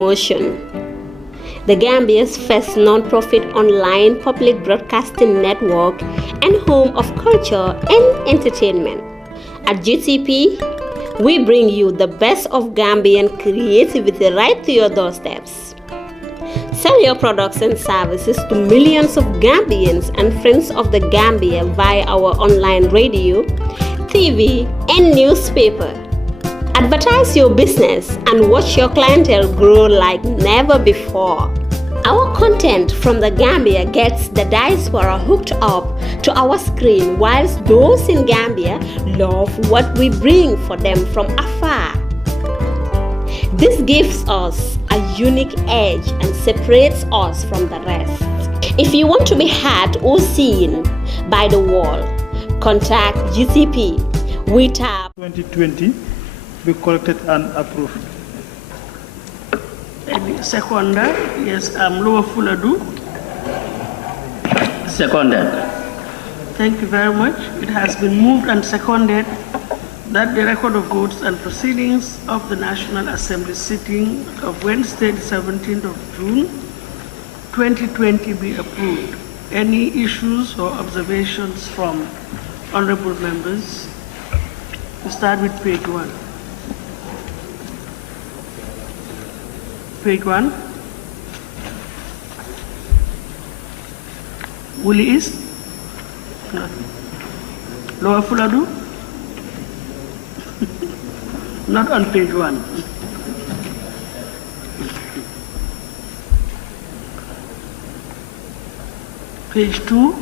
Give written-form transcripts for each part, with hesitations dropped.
Promotion, the Gambia's first non-profit online public broadcasting network and home of culture and entertainment. At GTP, we bring you the best of Gambian creativity right to your doorsteps. Sell your products and services to millions of Gambians and friends of the Gambia via our online radio, TV, and newspaper. Advertise your business and watch your clientele grow like never before. Our content from the Gambia gets the diaspora hooked up to our screen, whilst those in Gambia love what we bring for them from afar. This gives us a unique edge and separates us from the rest. If you want to be heard or seen by the world, contact GTP. We tap 2020 be collected and approved. Seconded, yes, Lower Fuladu. Seconded. Thank you very much. It has been moved and seconded that the record of votes and proceedings of the National Assembly sitting of Wednesday, the 17th of June, 2020 be approved. Any issues or observations from honorable members? We start with page 1. Page 1. Woolly East? Nothing. Lower Fuladu? Not on page 1. Page 2.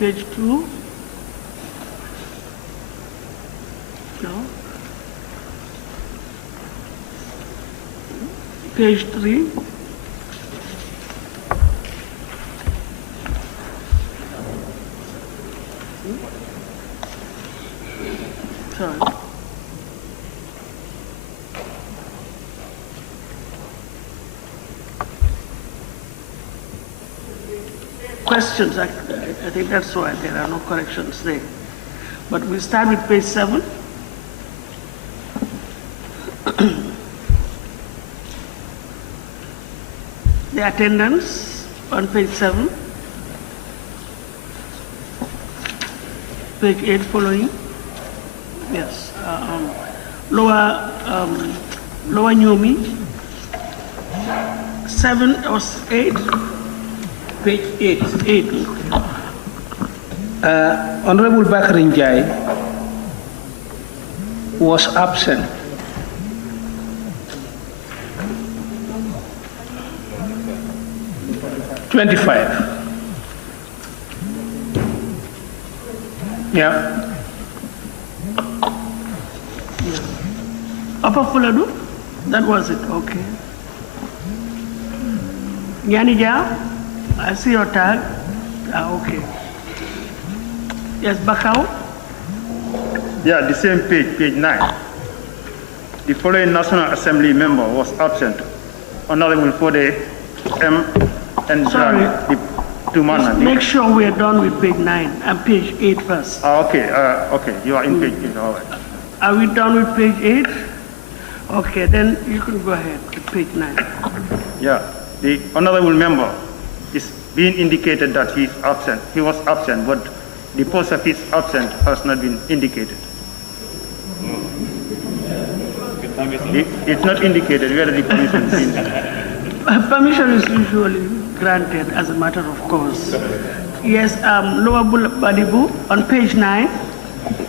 Page 2. No. Page 3. Sorry. Questions, I think that's why there are no corrections there. But we start with page 7. The attendance on page 7. Page 8 following. Yes. Lower Nyomi. 7 or 8. Page 8. 8. Honorable Bakari Njai was absent. Yeah. Upper Fuladu? That was it, okay. Yanija, I see your tag. Okay. Yes, Bakau? Yeah, the same page, page 9. The following National Assembly member was absent. Honorable Fode M. and Sorry. the Tumana. Make sure we're done with page 9 and page 8 first. Okay, okay, you are in page 8, all right. Are we done with page 8? Okay, then you can go ahead with page 9. Yeah, the honorable member is being indicated that he is absent. He was absent, but the cause of his absence has not been indicated. It's not indicated whether the permission is been. Permission is usually granted as a matter of course. Yes, Lower Badibu on page 9.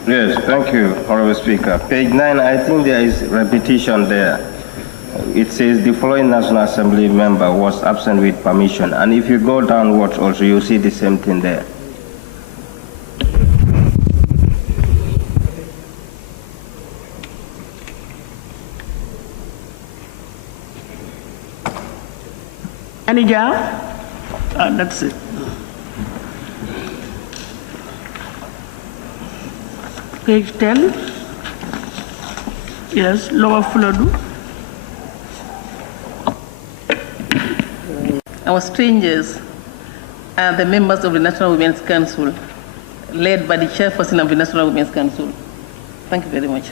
Yes, thank you, Honorable Speaker. Page 9, I think there is repetition there. It says the following National Assembly member was absent with permission. And if you go downwards also, you see the same thing there. Anija? That's it. Page 10. Yes, Lower Fuladu. Our strangers are the members of the National Women's Council, led by the chairperson of the National Women's Council. Thank you very much.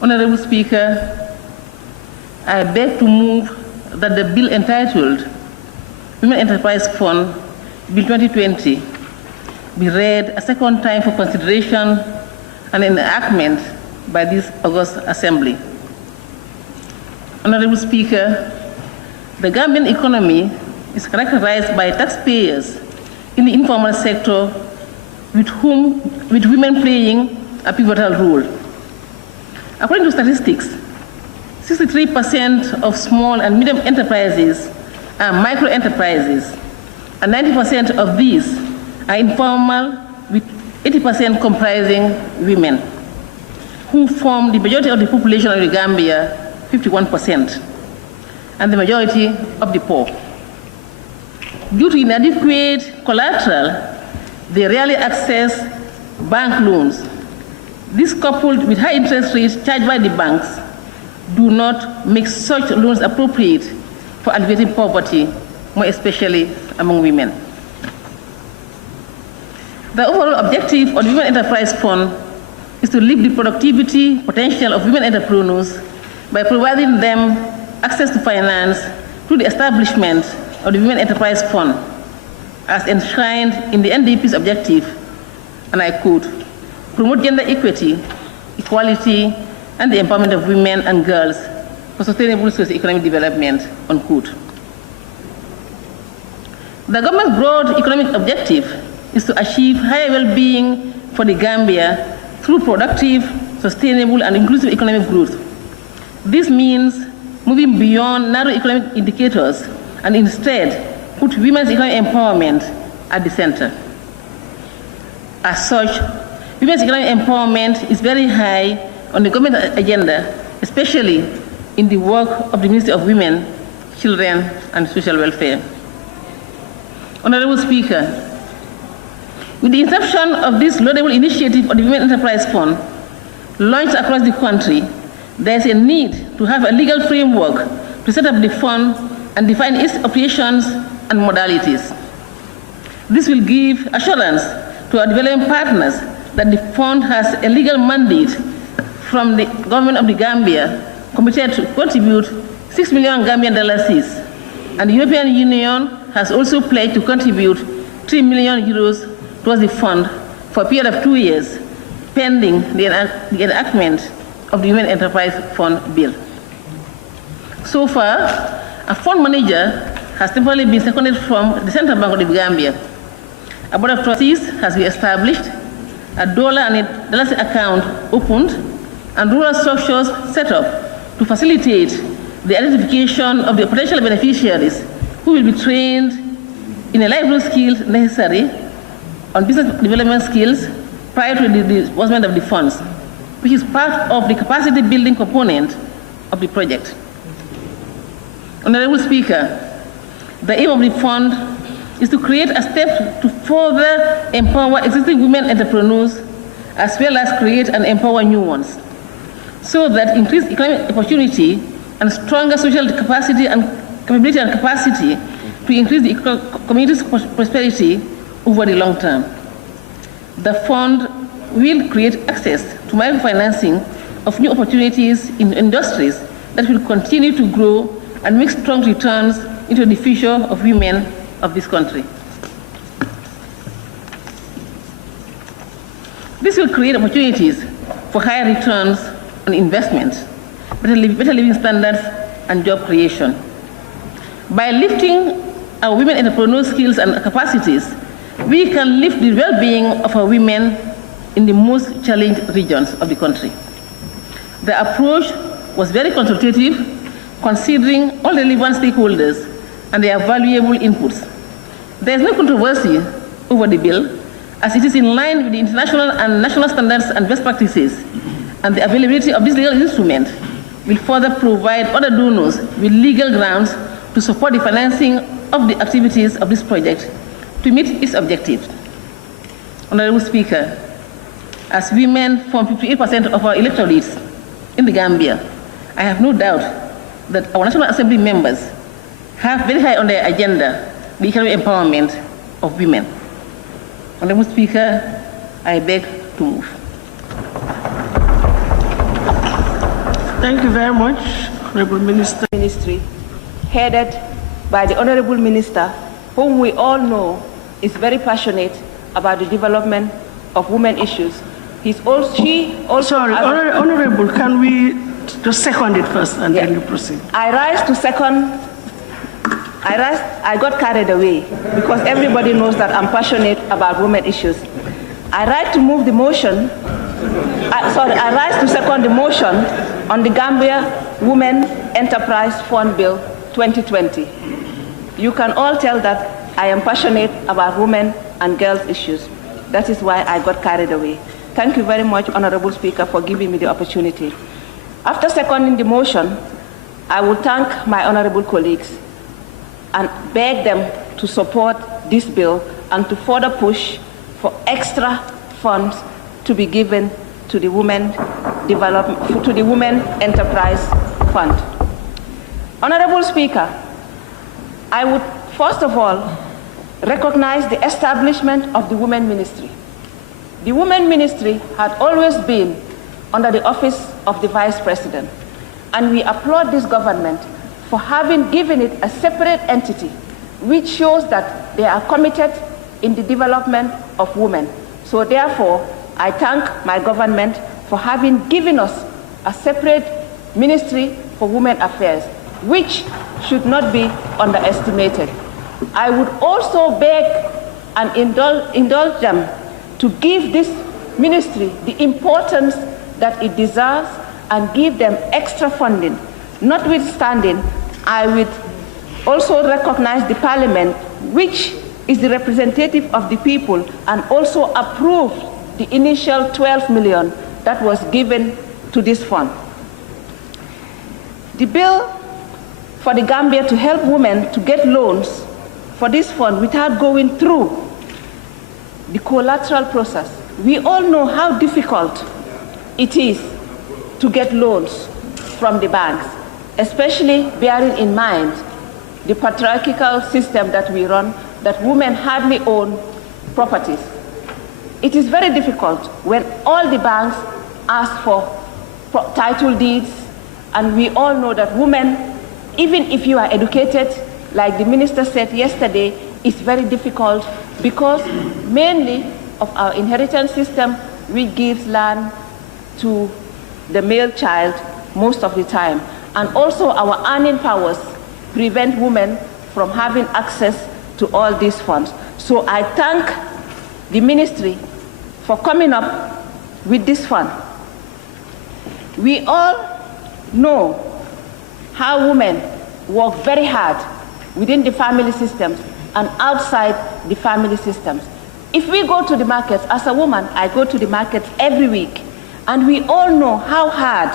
Honorable Speaker, I beg to move that the bill entitled Women Enterprise Fund, Bill 2020, be read a second time for consideration and enactment by this August Assembly. Honorable Speaker, the Gambian economy is characterized by taxpayers in the informal sector with women playing a pivotal role. According to statistics, 63% of small and medium enterprises are micro enterprises, and 90% of these are informal, with 80% comprising women, who form the majority of the population of the Gambia, 51%, and the majority of the poor. Due to inadequate collateral, they rarely access bank loans. This, coupled with high interest rates charged by the banks, do not make such loans appropriate for alleviating poverty, more especially among women. The overall objective of the Women Enterprise Fund is to lift the productivity potential of women entrepreneurs by providing them access to finance through the establishment of the Women Enterprise Fund, as enshrined in the NDP's objective, and I quote, promote gender equity, equality, and the empowerment of women and girls for sustainable socio-economic development, unquote. The government's broad economic objective is to achieve higher well-being for the Gambia through productive, sustainable, and inclusive economic growth. This means moving beyond narrow economic indicators and instead put women's economic empowerment at the center. As such, women's economic empowerment is very high on the government agenda, especially in the work of the Ministry of Women, Children, and Social Welfare. Honorable Speaker, with the inception of this laudable initiative of the Women Enterprise Fund, launched across the country, there is a need to have a legal framework to set up the fund and define its operations and modalities. This will give assurance to our development partners that the fund has a legal mandate from the government of the Gambia committed to contribute 6 million Gambian dollars each, and the European Union has also pledged to contribute 3 million euros towards the fund for a period of 2 years, pending the enactment of the Women Enterprise Fund bill. So far, a fund manager has temporarily been seconded from the Central Bank of the Gambia. A board of trustees has been established, a dollar and a dollar account opened, and rural structures set up to facilitate the identification of the potential beneficiaries who will be trained in a lifelong skills necessary on business development skills prior to the disbursement of the funds, which is part of the capacity building component of the project. Honorable Speaker, the aim of the fund is to create a step to further empower existing women entrepreneurs as well as create and empower new ones, so that increased economic opportunity and stronger social capacity and capability and capacity to increase the community's prosperity over the long term. The fund will create access to microfinancing of new opportunities in industries that will continue to grow and make strong returns into the future of women of this country. This will create opportunities for higher returns on investment, better living standards, and job creation. By lifting our women entrepreneur skills and capacities, we can lift the well-being of our women in the most challenged regions of the country. The approach was very consultative, considering all relevant stakeholders and their valuable inputs. There is no controversy over the bill, as it is in line with the international and national standards and best practices, and the availability of this legal instrument will further provide other donors with legal grounds to support the financing of the activities of this project to meet its objectives. Honorable Speaker, as women form 58% of our electorate in the Gambia, I have no doubt that our National Assembly members have very high on their agenda the economic empowerment of women. Honorable Speaker, I beg to move. Thank you very much, Honorable Minister. Ministry, headed by the Honorable Minister, whom we all know is very passionate about the development of women issues. Honorable, can we just second it first and then you proceed? I got carried away because everybody knows that I'm passionate about women issues. I rise to move the motion. I rise to second the motion on the Gambia Women Enterprise Fund Bill 2020. You can all tell that I am passionate about women and girls issues. That is why I got carried away. Thank you very much, Honorable Speaker, for giving me the opportunity. After seconding the motion, I will thank my honorable colleagues and beg them to support this bill and to further push for extra funds to be given to the Women Enterprise Fund. Honorable Speaker, I would first of all recognize the establishment of the Women Ministry. The Women Ministry had always been under the office of the Vice President, and we applaud this government for having given it a separate entity, which shows that they are committed in the development of women. So therefore, I thank my government for having given us a separate Ministry for Women Affairs, which should not be underestimated. I would also beg and indulge them to give this ministry the importance that it deserves and give them extra funding. Notwithstanding, I would also recognize the Parliament, which is the representative of the people, and also approve the initial 12 million that was given to this fund. The bill for the Gambia to help women to get loans for this fund without going through the collateral process. We all know how difficult it is to get loans from the banks, especially bearing in mind the patriarchal system that we run, that women hardly own properties. It is very difficult when all the banks ask for title deeds, and we all know that women, even if you are educated, like the minister said yesterday, it's very difficult because mainly of our inheritance system, which gives land to the male child most of the time. And also our earning powers prevent women from having access to all these funds. So I thank the ministry for coming up with this fund. We all know how women work very hard within the family systems and outside the family systems. If we go to the markets, as a woman, I go to the markets every week, and we all know how hard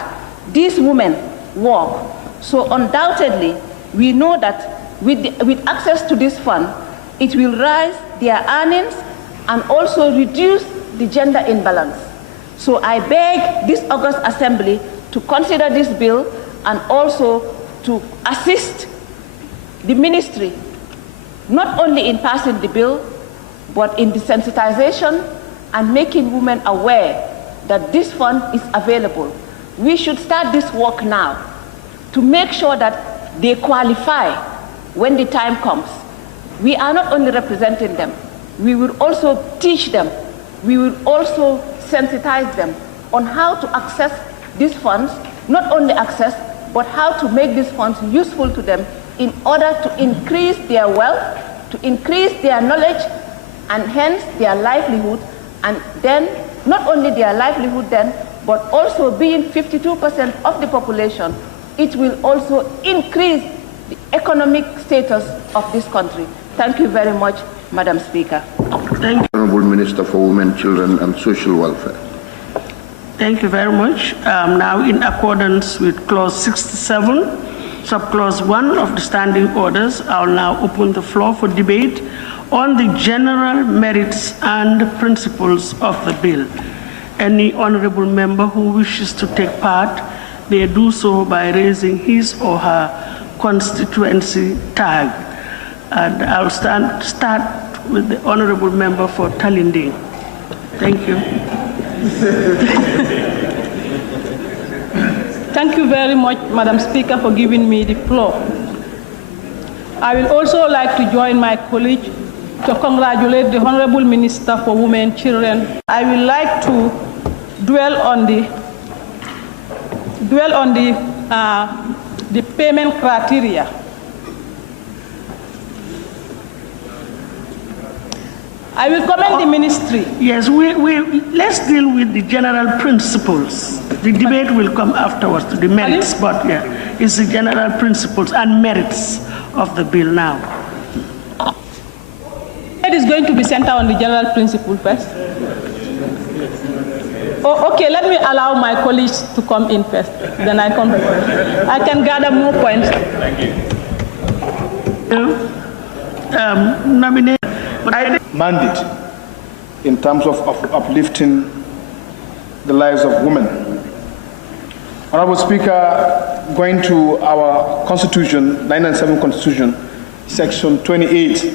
these women work. So undoubtedly, we know that with access to this fund, it will raise their earnings and also reduce the gender imbalance. So I beg this August Assembly to consider this bill and also to assist the ministry, not only in passing the bill, but in the sensitization and making women aware that this fund is available. We should start this work now to make sure that they qualify when the time comes. We are not only representing them, we will also teach them, we will also sensitize them on how to access these funds, not only access, but how to make these funds useful to them in order to increase their wealth, to increase their knowledge, and hence their livelihood, and then not only their livelihood then, but also being 52% of the population, it will also increase the economic status of this country. Thank you very much, Madam Speaker. Thank you. Honorable Minister for Women, Children and Social Welfare. Thank you very much. Now, in accordance with Clause 67, Subclause 1 of the Standing Orders, I will now open the floor for debate on the general merits and principles of the bill. Any honorable member who wishes to take part may do so by raising his or her constituency tag. And I'll start with the honorable member for Talinding. Thank you. Thank you very much, Madam Speaker, for giving me the floor. I will also like to join my colleague to congratulate the Honorable Minister for Women and Children. I would like to dwell on the payment criteria. I will commend the ministry. Yes, let's deal with the general principles. The debate will come afterwards to the merits, but yeah, it's the general principles and merits of the bill now. It is going to be centered on the general principle first. Oh, okay, let me allow my colleagues to come in first. Then I can gather more points. Thank you. Nominate. Mandate in terms of uplifting the lives of women. Honorable Speaker, going to our Constitution, 997 Constitution, Section 28,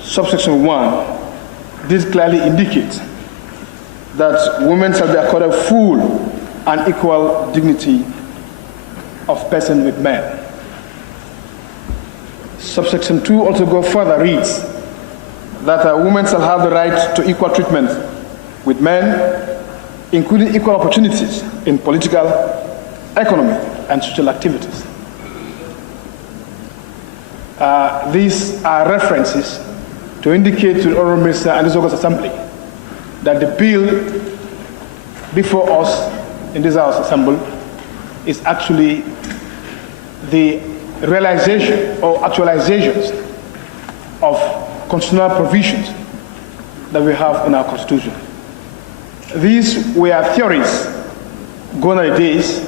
subsection 1, this clearly indicates that women shall be accorded full and equal dignity of person with men. Subsection 2 also goes further, reads that women shall have the right to equal treatment with men, including equal opportunities in political, economic, and social activities. These are references to indicate to the Honourable Minister and this August Assembly that the bill before us in this House Assembly is actually the realization or actualizations of constitutional provisions that we have in our Constitution. These were theories gone are the days,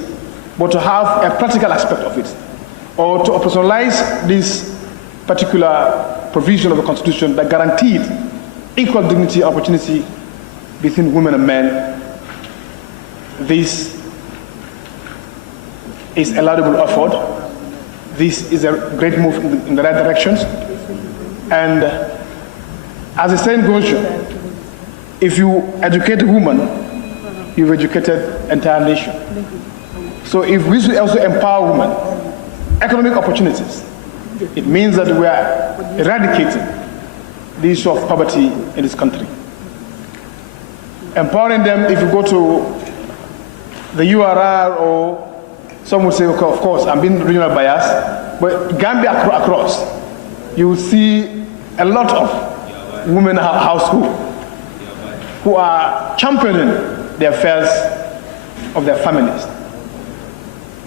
but to have a practical aspect of it, or to operationalize this particular provision of the Constitution that guaranteed equal dignity and opportunity between women and men, this is a laudable effort. This is a great move in the right directions. And as the saying goes, if you educate a woman, you've educated an entire nation. So if we should also empower women, economic opportunities, it means that we are eradicating the issue of poverty in this country. Empowering them, if you go to the URR, or some would say, okay, of course, I'm being regional biased, but Gambia across, you will see a lot of women households who are championing the affairs of their families.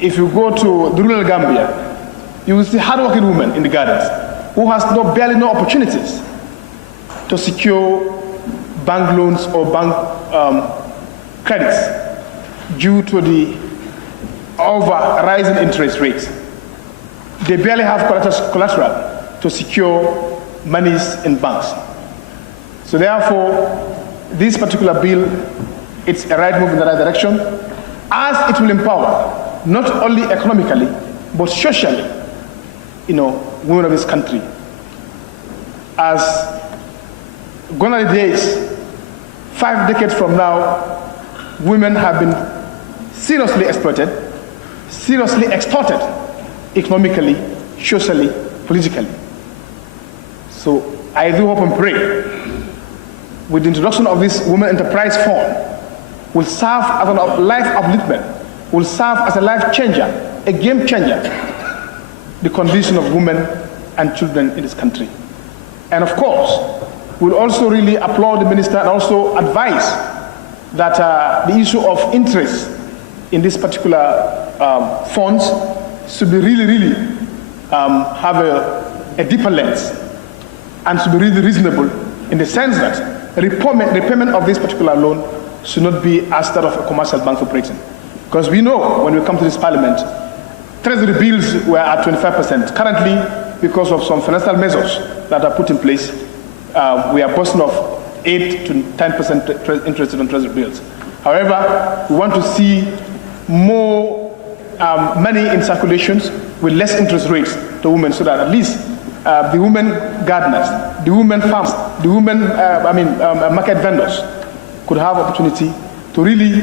If you go to the rural Gambia, you will see hardworking women in the gardens who has barely no opportunities to secure bank loans or bank credits due to the rising interest rates. They barely have collateral to secure monies in banks. So therefore, this particular bill, it's a right move in the right direction, as it will empower not only economically but socially, women of this country. As gone are the days, 5 decades from now, women have been seriously exploited, seriously extorted, economically, socially, politically. So I do hope and pray with the introduction of this Women Enterprise Fund will serve as a life upliftment, will serve as a life changer, a game changer, the condition of women and children in this country. And of course, we'll also really applaud the minister and also advise that the issue of interest in this particular funds should be really have a deeper lens and should be really reasonable in the sense that repayment of this particular loan should not be as that of a commercial bank operating. Because we know when we come to this parliament, treasury bills were at 25%. Currently, because of some financial measures that are put in place, we are boasting of 8 to 10% interest on treasury bills. However, we want to see more money in circulations with less interest rates to women so that at least the women gardeners, the women farmers, the women market vendors could have opportunity to really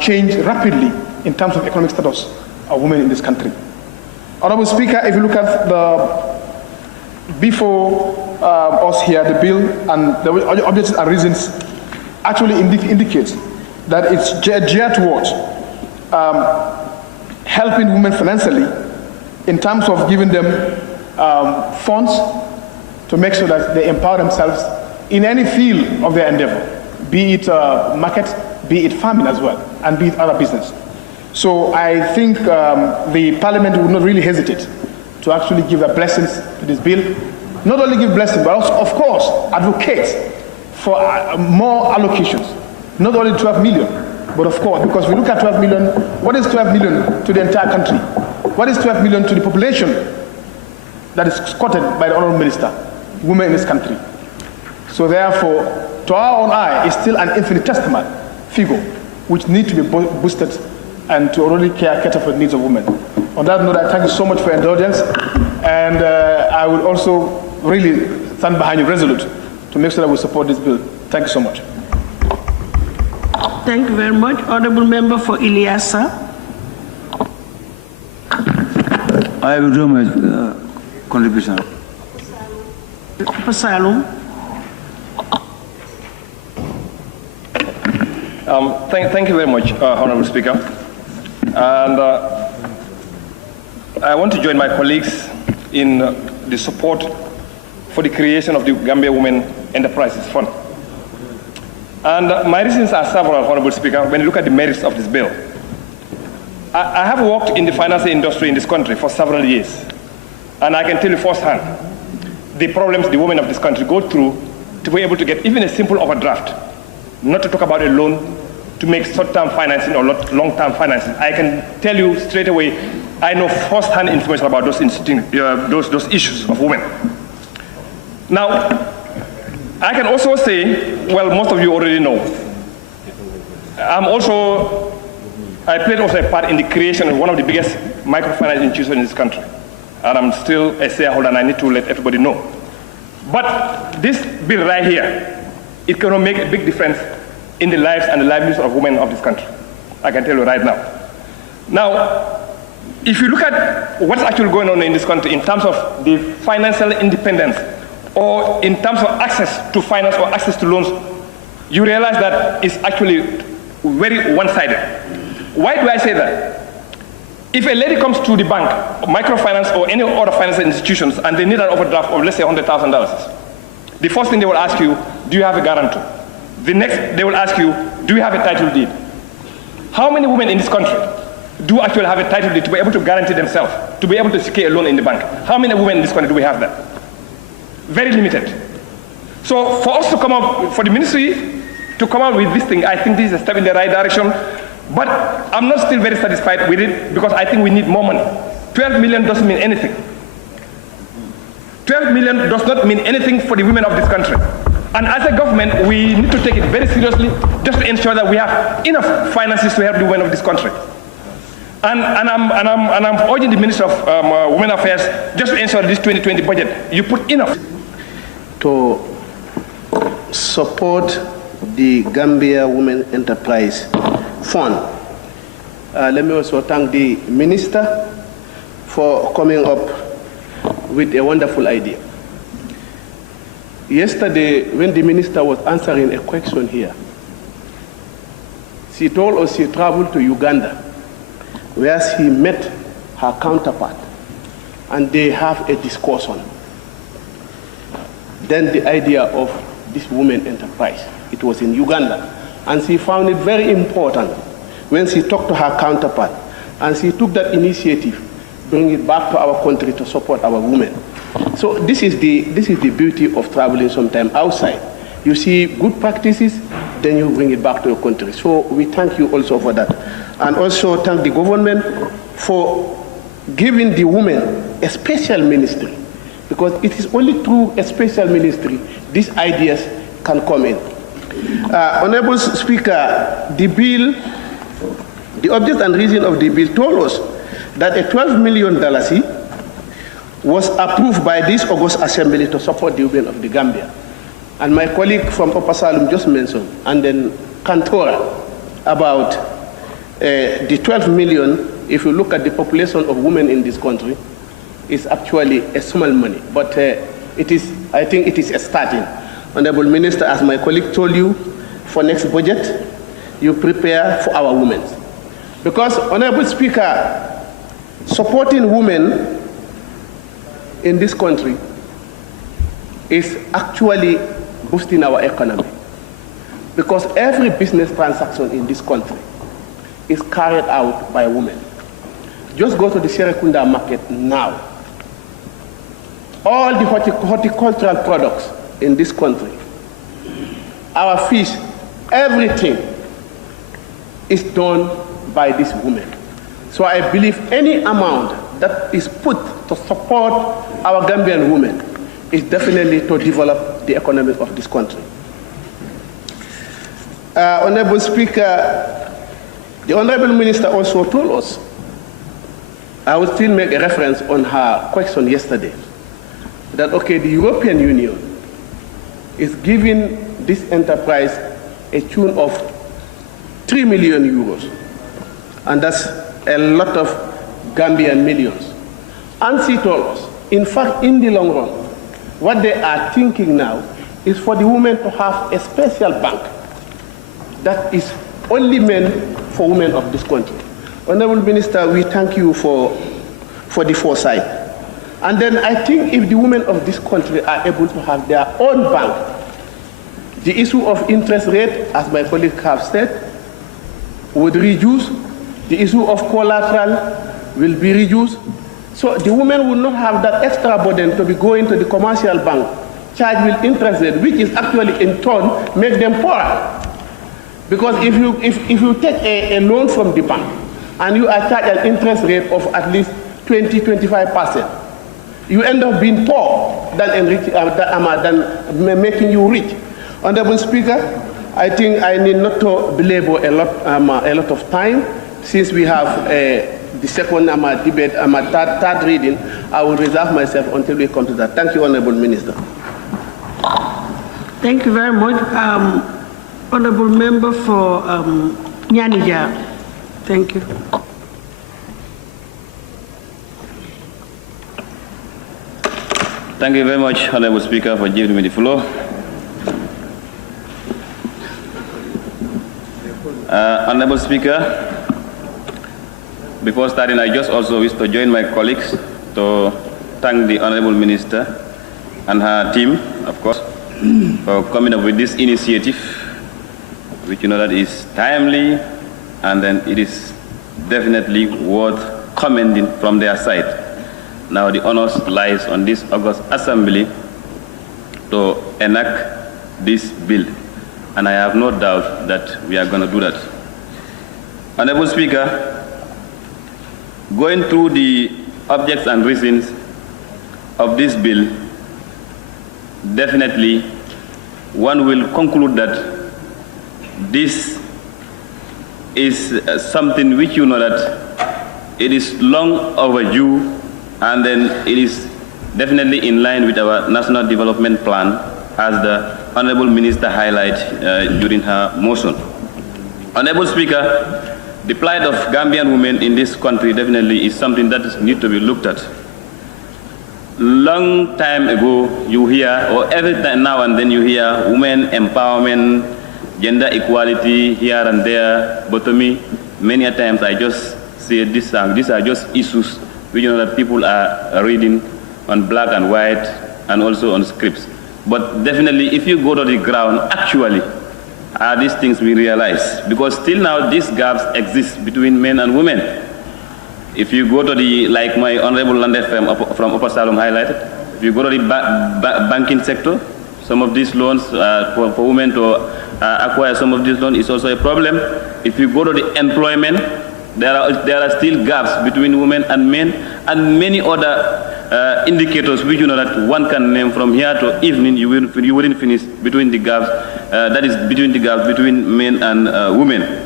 change rapidly in terms of economic status of women in this country. Honorable Speaker, if you look at before us here, the bill and the objectives and reasons actually indicates that it's geared towards helping women financially in terms of giving them funds to make sure that they empower themselves in any field of their endeavor, be it market, be it farming as well, and be it other business. So I think the Parliament would not really hesitate to actually give their blessings to this bill. Not only give blessings, but also, of course, advocate for more allocations. Not only 12 million, but of course, because we look at 12 million, what is 12 million to the entire country? What is 12 million to the population that is quoted by the Honourable Minister, women in this country? So therefore, to our own eye, it's still an infinitesimal figure which needs to be boosted and to really cater for the needs of women. On that note, I thank you so much for your indulgence, and I would also really stand behind you resolute to make sure that we support this bill. Thank you so much. Thank you very much. Honourable Member for Ileasa. I will do my contribution. Salum. Thank you very much, Honourable Speaker. And I want to join my colleagues in the support for the creation of the Gambia Women Enterprises Fund. And my reasons are several, Honourable Speaker, when you look at the merits of this bill. I have worked in the financial industry in this country for several years, and I can tell you firsthand the problems the women of this country go through to be able to get even a simple overdraft, not to talk about a loan, to make short-term financing or long-term financing. I can tell you straight away, I know first-hand information about those issues of women. Now, I can also say, well, most of you already know, I played also a part in the creation of one of the biggest microfinance institutions in this country. And I'm still a shareholder, and I need to let everybody know. But this bill right here, it cannot make a big difference in the lives and the livelihoods of women of this country. I can tell you right now. Now, if you look at what's actually going on in this country in terms of the financial independence, or in terms of access to finance or access to loans, you realize that it's actually very one-sided. Why do I say that? If a lady comes to the bank, microfinance or any other financial institutions, and they need an overdraft of, let's say, $100,000, the first thing they will ask you, do you have a guarantor? The next, they will ask you, do you have a title deed? How many women in this country do actually have a title deed to be able to guarantee themselves, to be able to secure a loan in the bank? How many women in this country do we have that? Very limited. So for us to come up, for the ministry to come out with this thing, I think this is a step in the right direction. But I'm not still very satisfied with it because I think we need more money. 12 million doesn't mean anything. 12 million does not mean anything for the women of this country. And as a government, we need to take it very seriously just to ensure that we have enough finances to help the women of this country. And I'm urging the Minister of Women Affairs just to ensure this 2020 budget, you put enough. To support the Gambia Women Enterprise Fund. Let me also thank the Minister for coming up with a wonderful idea. Yesterday, when the Minister was answering a question here, she told us she traveled to Uganda, where she met her counterpart, and they have a discussion. Then the idea of this women enterprise, it was in Uganda. And she found it very important when she talked to her counterpart, and she took that initiative, bring it back to our country to support our women. So this is the beauty of traveling sometime outside. You see good practices, then you bring it back to your country. So we thank you also for that. And also thank the government for giving the women a special ministry, because it is only through a special ministry these ideas can come in. Honorable Speaker, the bill, the object and reason of the bill told us that a $12 million was approved by this August Assembly to support the women of the Gambia. And my colleague from Upper Salum just mentioned, and then Kantora, about the 12 million, if you look at the population of women in this country, is actually a small money. But I think it is a starting. Honorable Minister, as my colleague told you, for next budget, you prepare for our women. Because, Honorable Speaker, supporting women in this country is actually boosting our economy. Because every business transaction in this country is carried out by women. Just go to the Serekunda market now. All the horticultural products in this country, our fish, everything is done by these women. So I believe any amount that is put to support our Gambian women is definitely to develop the economy of this country. Honorable Speaker, the Honorable Minister also told us, I will still make a reference on her question yesterday, that okay, the European Union is giving this enterprise a tune of 3 million euros. And that's a lot of Gambian millions. And she told us, in fact, in the long run, what they are thinking now is for the women to have a special bank that is only meant for women of this country. Honorable Minister, we thank you for the foresight. And then I think if the women of this country are able to have their own bank, the issue of interest rate, as my colleagues have said, would reduce. The issue of collateral will be reduced. So the women will not have that extra burden to be going to the commercial bank, charge with interest rate, which is actually in turn make them poorer. Because if you take a loan from the bank and you are charged an interest rate of at least 20–25%, you end up being poor than making you rich. Honorable Speaker, I think I need not to belabor a lot of time. Since we have the second debate, third reading, I will reserve myself until we come to that. Thank you, Honorable Minister. Thank you very much. Honorable Member for Nyanija. Thank you. Thank you very much, Honorable Speaker, for giving me the floor. Honorable Speaker, before starting, I just also wish to join my colleagues to thank the Honorable Minister and her team, of course, for coming up with this initiative, which you know that is timely, and then it is definitely worth commending from their side. Now the honors lies on this August Assembly to enact this bill, and I have no doubt that we are going to do that. Honorable Speaker, going through the objects and reasons of this bill, definitely one will conclude that this is something which you know that it is long overdue, and then it is definitely in line with our National Development Plan, as the Honorable Minister highlighted during her motion. Honorable Speaker, the plight of Gambian women in this country definitely is something that needs to be looked at. Long time ago, you hear, or every time now and then you hear, women empowerment, gender equality here and there. But to me, many a times I just say these are just issues which you know that people are reading on black and white and also on scripts. But definitely, if you go to the ground, actually, these things we realize, because still now these gaps exist between men and women. If you go to the, like my Honorable Landed from Upper Salum highlighted, if you go to the banking sector, some of these loans for women to acquire some of these loans is also a problem. If you go to the employment, there are still gaps between women and men, and many other indicators which you know that one can name from here to evening. You wouldn't finish between the gaps. That is between the gaps between men and women.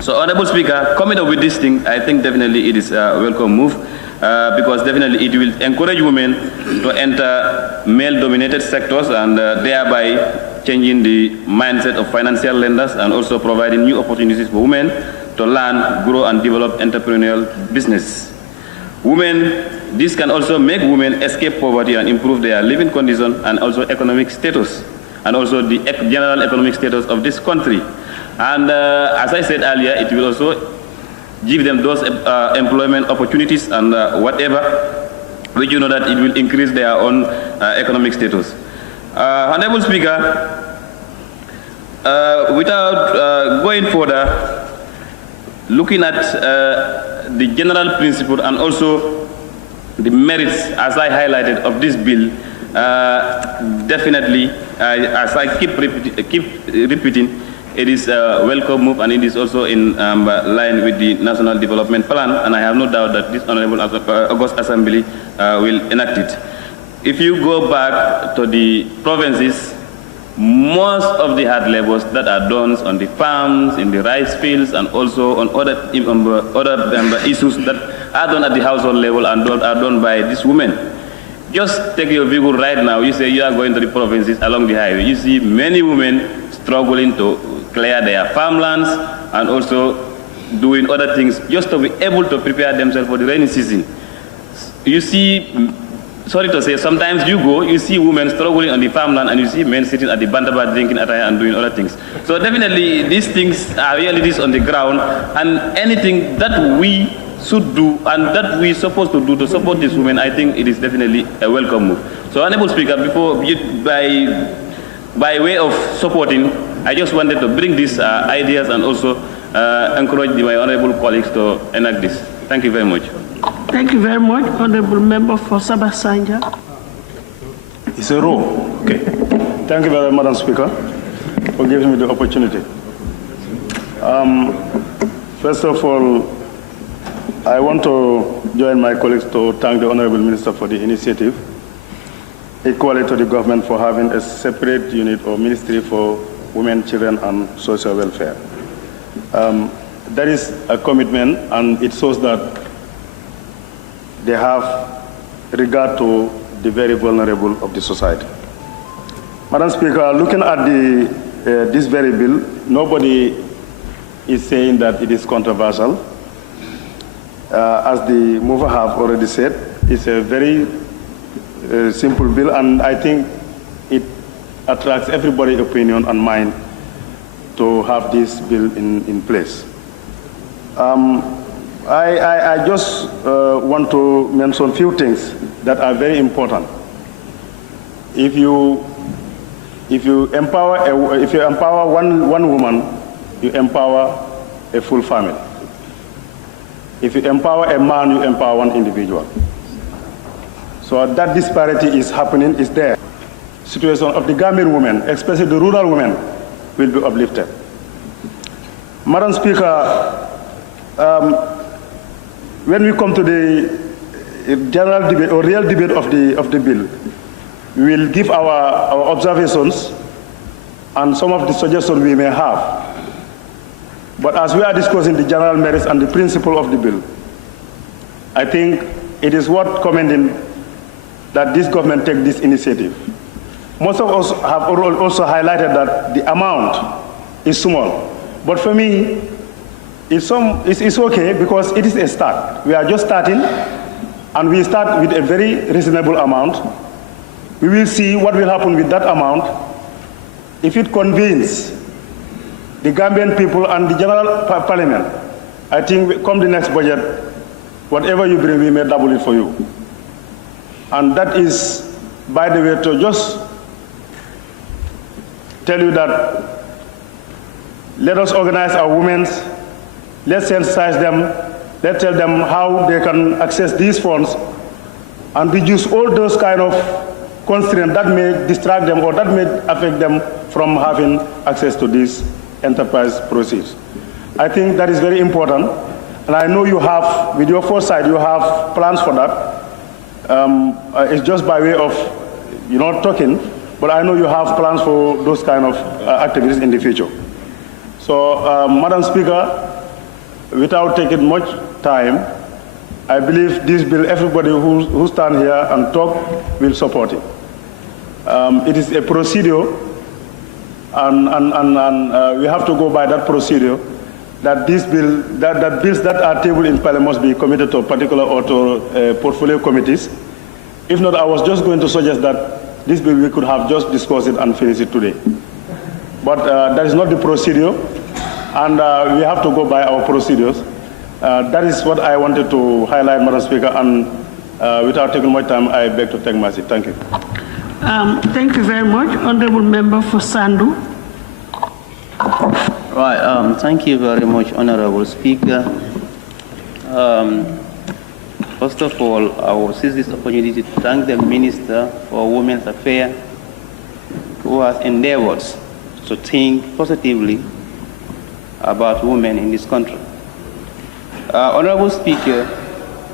So, Honorable Speaker, coming up with this thing, I think definitely it is a welcome move. because definitely it will encourage women to enter male-dominated sectors and thereby changing the mindset of financial lenders and also providing new opportunities for women to learn, grow, and develop entrepreneurial business. This can also make women escape poverty and improve their living condition and also economic status, and also the general economic status of this country. And as I said earlier, it will also give them those employment opportunities and whatever, which you know that it will increase their own economic status. Honorable Speaker, without going further, looking at the general principle and also the merits, as I highlighted, of this bill, definitely, as I keep repeating, it is a welcome move, and it is also in line with the National Development Plan, and I have no doubt that this Honorable August Assembly will enact it. If you go back to the provinces, most of the hard labors that are done on the farms, in the rice fields, and also on other issues that are done at the household level and are done by these women. Just take your vehicle right now, you say you are going to the provinces along the highway. You see many women struggling to clear their farmlands and also doing other things just to be able to prepare themselves for the rainy season. You see, sorry to say, sometimes you see women struggling on the farmland and you see men sitting at the bandaba drinking ataya and doing other things. So definitely these things are realities on the ground, and anything that we should do and that we're supposed to do to support these women, I think it is definitely a welcome move. So Honorable Speaker, by way of supporting, I just wanted to bring these ideas and also encourage my honorable colleagues to enact this. Thank you very much. Thank you very much, Honorable Member for Sabah Sanja. It's a row. Okay. Thank you very much, Madam Speaker, for giving me the opportunity. First of all, I want to join my colleagues to thank the Honorable Minister for the initiative, equally to the government for having a separate unit or ministry for women, children, and social welfare. That is a commitment, and it shows that they have regard to the very vulnerable of the society. Madam Speaker, looking at this very bill, nobody is saying that it is controversial. As the mover have already said, it's a very simple bill, and I think it attracts everybody's opinion and mind to have this bill in place. I just want to mention a few things that are very important. If you empower one woman, you empower a full family. If you empower a man, you empower one individual. So that disparity is happening, is there. Situation of the Gambian women, especially the rural women, will be uplifted. Madam Speaker, when we come to the general debate or real debate of the bill, we will give our observations and some of the suggestions we may have. But as we are discussing the general merits and the principle of the bill, I think it is worth commending that this government take this initiative. Most of us have also highlighted that the amount is small. But for me, it's okay because it is a start. We are just starting, and we start with a very reasonable amount. We will see what will happen with that amount. If it convenes the Gambian people and the General Parliament, I think come the next budget, whatever you bring, we may double it for you. And that is, by the way, to just tell you that let us organize our women, let's sensitize them, let's tell them how they can access these funds and reduce all those kind of constraints that may distract them or that may affect them from having access to these enterprise proceeds. I think that is very important, and I know you have, with your foresight, you have plans for that. It's just by way of, talking, but I know you have plans for those kind of activities in the future. So, Madam Speaker, without taking much time, I believe this bill, everybody who stand here and talk will support it. It is a procedure, and we have to go by that procedure, that this bill, that bills that are tabled in Parliament must be committed to particular or to portfolio committees. If not, I was just going to suggest that this bill we could have just discussed it and finished it today. But that is not the procedure, and we have to go by our procedures. That is what I wanted to highlight, Madam Speaker, and without taking much time, I beg to take my seat. Thank you. Thank you very much. Honorable Member for Sandu. Right, thank you very much, Honorable Speaker. First of all, I will seize this opportunity to thank the Minister for Women's Affairs, who has endeavored to think positively about women in this country. Honorable Speaker,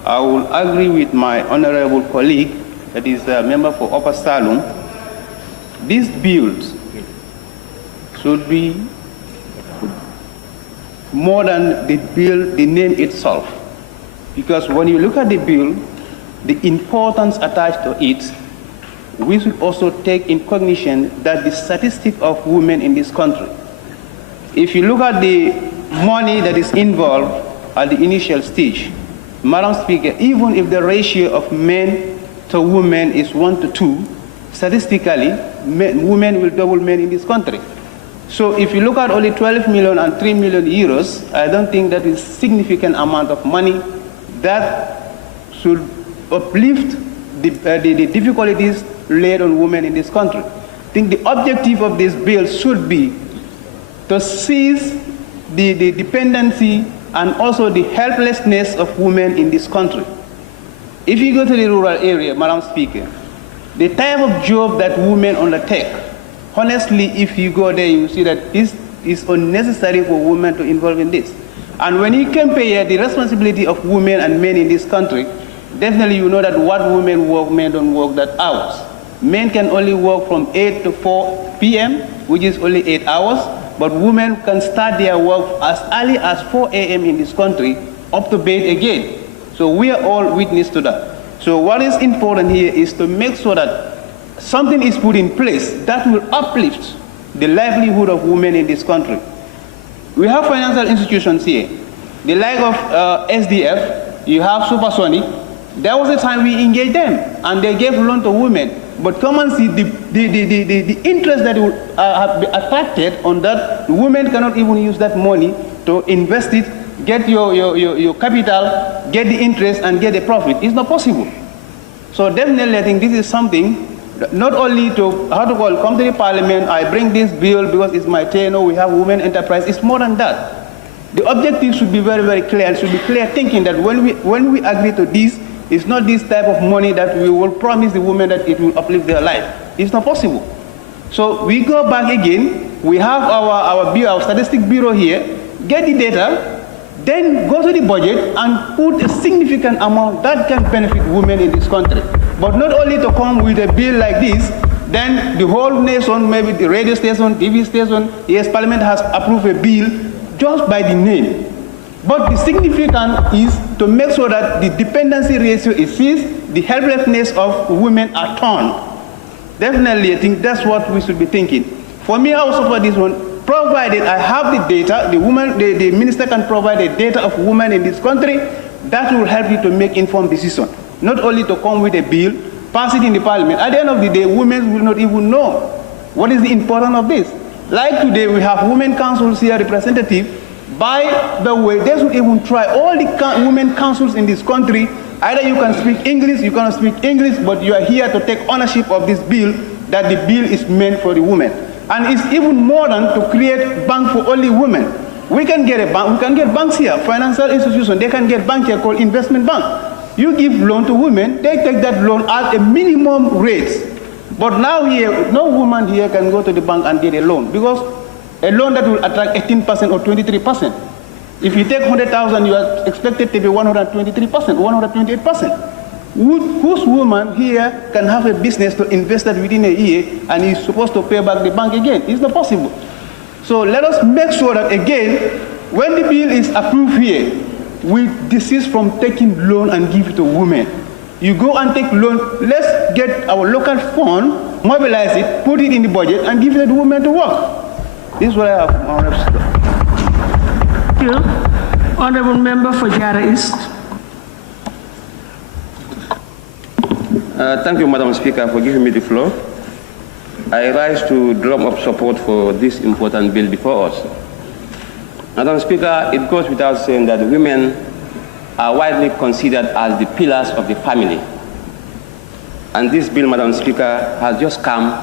I will agree with my honorable colleague, that is a member for Upper Salum. These bills should be more than the bill, the name itself. Because when you look at the bill, the importance attached to it, we should also take in cognition that the statistic of women in this country. If you look at the money that is involved at the initial stage, Madam Speaker, even if the ratio of men to women is 1 to 2, statistically, women will double men in this country. So if you look at only 12 million and 3 million euros, I don't think that is a significant amount of money that should uplift the difficulties laid on women in this country. I think the objective of this bill should be to seize the dependency and also the helplessness of women in this country. If you go to the rural area, Madam Speaker, the type of job that women undertake, honestly, if you go there, you see that this is unnecessary for women to involve in this. And when you compare the responsibility of women and men in this country, definitely you know that what women work, men don't work that hours. Men can only work from 8 to 4 p.m., which is only 8 hours, but women can start their work as early as 4 a.m. in this country, up to bed again. So we are all witness to that. So what is important here is to make sure that something is put in place that will uplift the livelihood of women in this country. We have financial institutions here. The like of SDF, you have Supersonic. There was a time we engaged them, and they gave loan to women. But come and see the interest that will have attracted on that. The women cannot even use that money to invest it, get your capital, get the interest, and get the profit. It's not possible. So definitely, I think this is something, not only to, come to the parliament, I bring this bill because it's my tenure, we have women enterprise. It's more than that. The objective should be very, very clear, and should be clear thinking that when we agree to this, it's not this type of money that we will promise the women that it will uplift their life. It's not possible. So we go back again, we have our statistic bureau here, get the data, then go to the budget and put a significant amount that can benefit women in this country. But not only to come with a bill like this, then the whole nation, maybe the radio station, TV station, yes, Parliament has approved a bill just by the name. But the significance is to make sure that the dependency ratio is seized, the helplessness of women are torn. Definitely, I think that's what we should be thinking. For me, I will support this one, provided I have the data, the minister can provide the data of women in this country, that will help you to make informed decisions. Not only to come with a bill, pass it in the parliament. At the end of the day, women will not even know what is the importance of this. Like today, we have women councils here, representative. By the way, they should even try all the women councils in this country. Either you can speak English, you cannot speak English, but you are here to take ownership of this bill, that the bill is meant for the women. And it's even more than to create bank for only women. We can get a bank, we can get banks here, financial institutions, they can get bank here called investment bank. You give loan to women, they take that loan at a minimum rate. But now here, no woman here can go to the bank and get a loan, because a loan that will attract 18% or 23%. If you take 100,000, you are expected to be 123%, 128%. Whose woman here can have a business to invest that within a year and is supposed to pay back the bank again? It's not possible. So let us make sure that, again, when the bill is approved here, we desist from taking loan and give it to women. You go and take loan, let's get our local fund, mobilize it, put it in the budget, and give it to the women to work. This is what I have, Honorable Speaker. Thank you. Honorable Member for Jara East. Thank you, Madam Speaker, for giving me the floor. I rise to drum up support for this important bill before us. Madam Speaker, it goes without saying that women are widely considered as the pillars of the family. And this bill, Madam Speaker, has just come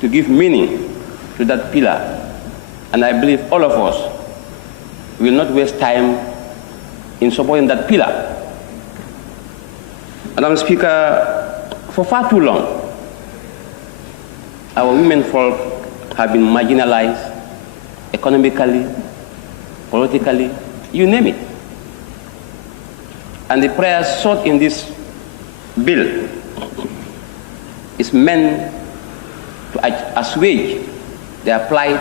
to give meaning to that pillar. And I believe all of us will not waste time in supporting that pillar. Madam Speaker, for far too long, our women folk have been marginalized economically, politically, you name it. And the prayer sought in this bill is meant to assuage their plight,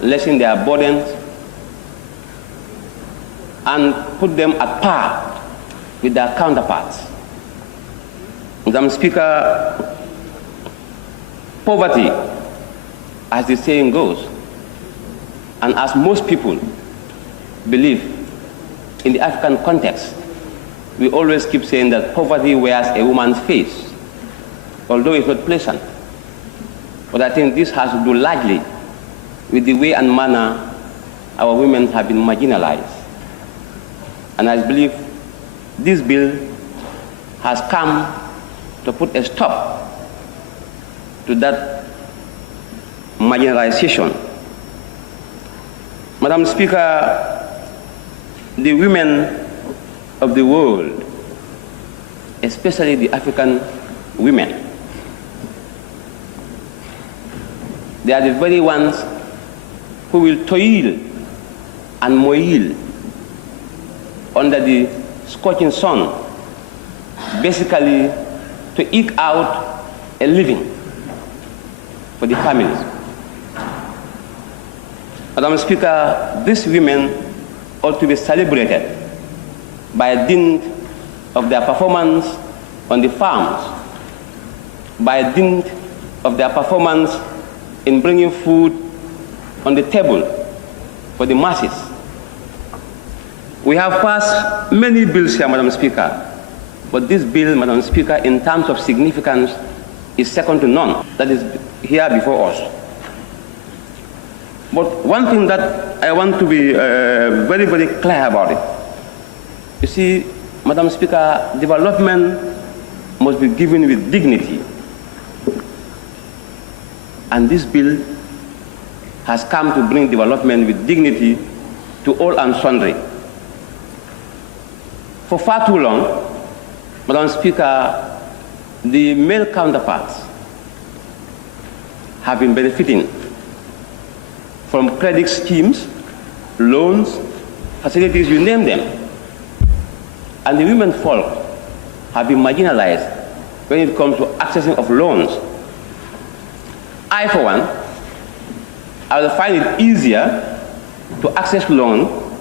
lessen their burdens, and put them at par with their counterparts. Madam Speaker, poverty, as the saying goes, and as most people believe in the African context, we always keep saying that poverty wears a woman's face, although it's not pleasant. But I think this has to do largely with the way and manner our women have been marginalized. And I believe this bill has come to put a stop to that marginalization. Madam Speaker, the women of the world, especially the African women, they are the very ones who will toil and moil under the scorching sun, basically to eke out a living for the families. Madam Speaker, these women ought to be celebrated by dint of their performance on the farms, by dint of their performance in bringing food on the table for the masses. We have passed many bills here, Madam Speaker, but this bill, Madam Speaker, in terms of significance, is second to none. That is here before us. But one thing that I want to be very, very clear about it. You see, Madam Speaker, development must be given with dignity. And this bill has come to bring development with dignity to all and sundry. For far too long, Madam Speaker, the male counterparts have been benefiting from credit schemes, loans, facilities, you name them. And the women folk have been marginalized when it comes to accessing of loans. I, for one, I will find it easier to access loan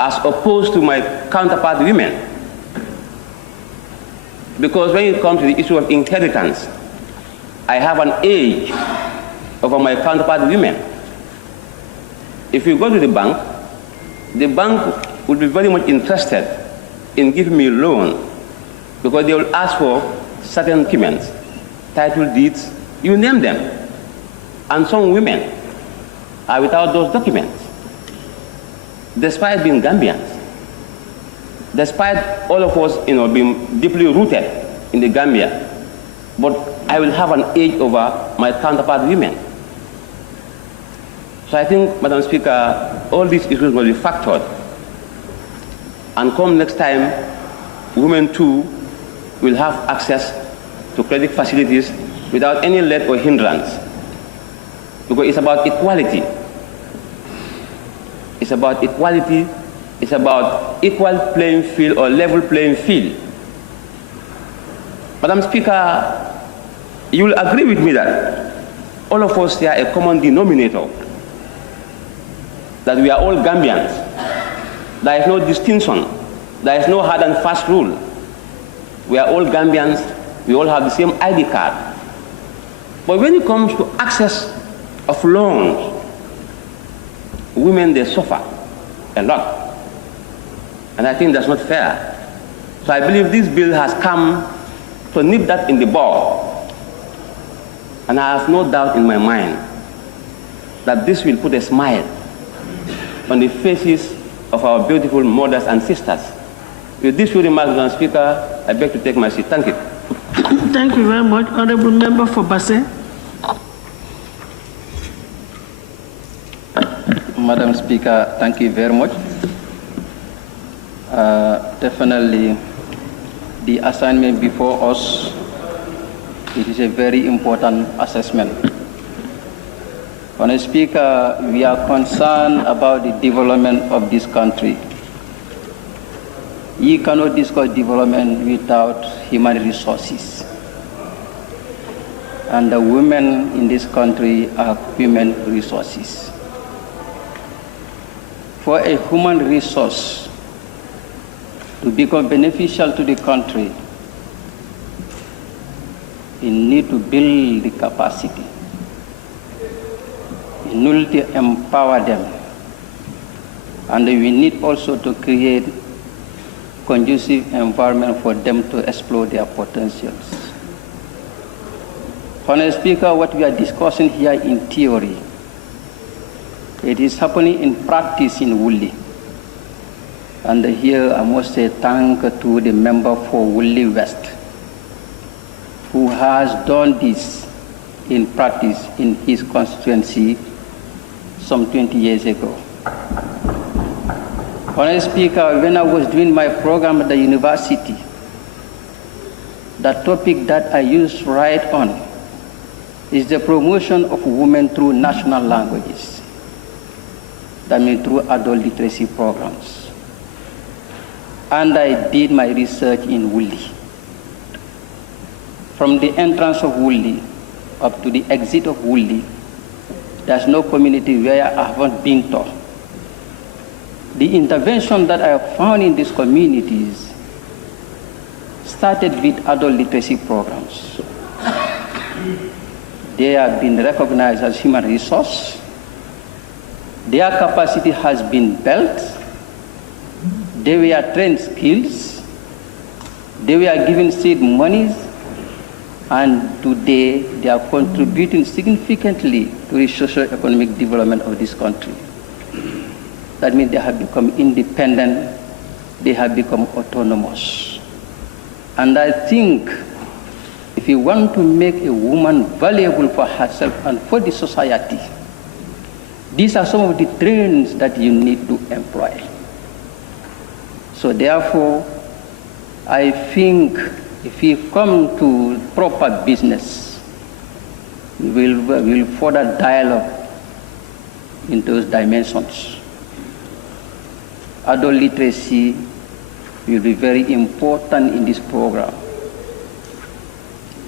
as opposed to my counterpart women. Because when it comes to the issue of inheritance, I have an edge over my counterpart women. If you go to the bank would be very much interested in giving me a loan because they will ask for certain documents, title deeds, you name them. And some women are without those documents, despite being Gambians, despite all of us being deeply rooted in the Gambia. But I will have an edge over my counterpart women. So I think, Madam Speaker, all these issues will be factored. And come next time, women too will have access to credit facilities without any let or hindrance. Because it's about equality. It's about equality. It's about equal playing field or level playing field. Madam Speaker, you will agree with me that all of us share a common denominator, that we are all Gambians, There is no distinction. There is no hard and fast rule. We are all Gambians. We all have the same ID card. But when it comes to access of loans, women, they suffer a lot. And I think that's not fair. So I believe this bill has come to nip that in the bud. And I have no doubt in my mind that this will put a smile on the faces of our beautiful mothers and sisters. With these few remarks, Madam Speaker, I beg to take my seat. Thank you. Thank you very much. Honorable Member for Basse. Madam Speaker, thank you very much. Definitely, the assignment before us, it is a very important assessment. Madam Speaker, we are concerned about the development of this country. You cannot discuss development without human resources. And the women in this country are human resources. For a human resource to become beneficial to the country, you need to build the capacity. You need to empower them. And we need also to create conducive environment for them to explore their potentials. Honorable Speaker, what we are discussing here in theory, it is happening in practice in Wuli. And here I must say thank to the member for Wuli West, who has done this in practice in his constituency some 20 years ago. Honorable Speaker, when I was doing my program at the university, the topic that I used to write on is the promotion of women through national languages. That means through adult literacy programs. And I did my research in Wuli. From the entrance of Wuli up to the exit of Wuli, there's no community where I haven't been to. The intervention that I have found in these communities started with adult literacy programs. They have been recognized as human resource. Their capacity has been built. They were trained skills. They were given seed monies. And today they are contributing significantly to the socio-economic development of this country. That means they have become independent. They have become autonomous. And I think if you want to make a woman valuable for herself and for the society, these are some of the traits that you need to employ. So therefore, I think if we come to proper business, we will further dialogue in those dimensions. Adult literacy will be very important in this program.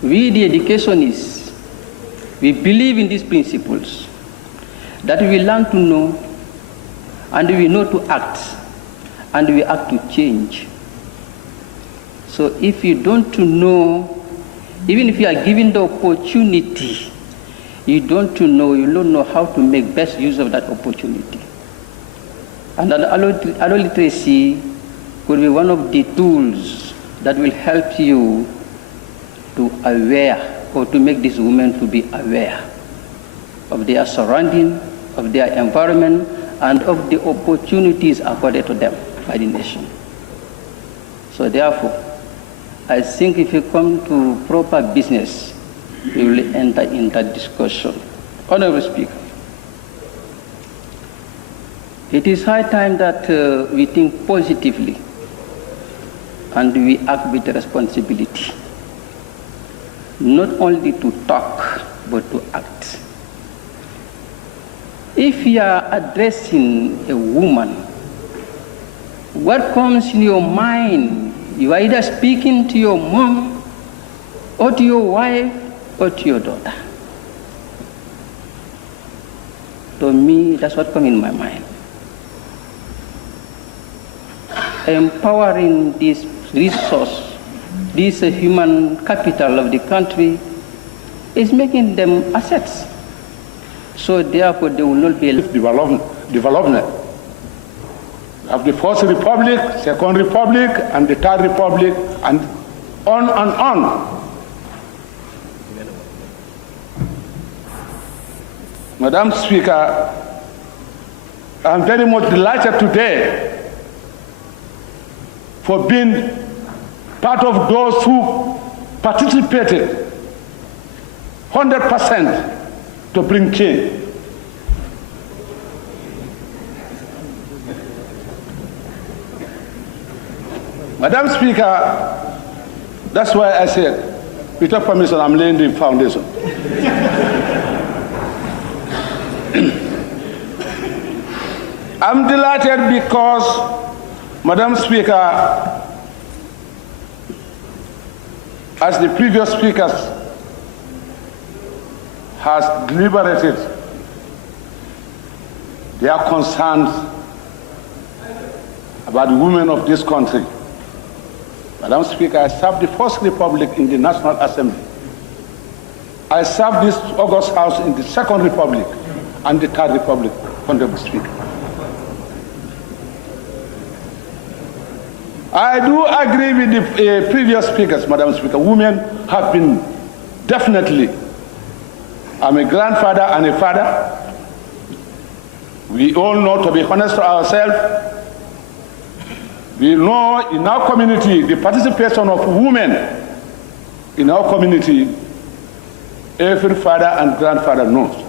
We, the educationists, we believe in these principles, that we learn to know, and we know to act, and we act to change. So if you don't know, even if you are given the opportunity, you don't know how to make best use of that opportunity. And adult literacy could be one of the tools that will help you to aware, or to make these women to be aware of their surrounding, of their environment, and of the opportunities accorded to them by the nation. So therefore, I think if you come to proper business, you will enter in that discussion. Honorable Speaker, it is high time that we think positively and we act with responsibility. Not only to talk, but to act. If you are addressing a woman, what comes in your mind? You are either speaking to your mom, or to your wife, or to your daughter. To me, that's what comes in my mind. empowering this resource, this human capital of the country, is making them assets. So therefore, they will not be development of the First Republic, Second Republic, and the Third Republic, and on and on. Madam Speaker, I'm very much delighted today for being part of those who participated 100% to bring change. Madam Speaker, that's why I said, with your permission, I'm laying the foundation. I'm delighted because, Madam Speaker, as the previous speakers has deliberated their concerns about the women of this country. Madam Speaker, I served the First Republic in the National Assembly. I served this August House in the Second Republic and the Third Republic, Honorable Speaker. I do agree with the previous speakers, Madam Speaker. Women have been definitely. I'm a grandfather and a father. We all know, to be honest to ourselves, we know in our community the participation of women in our community, every father and grandfather knows.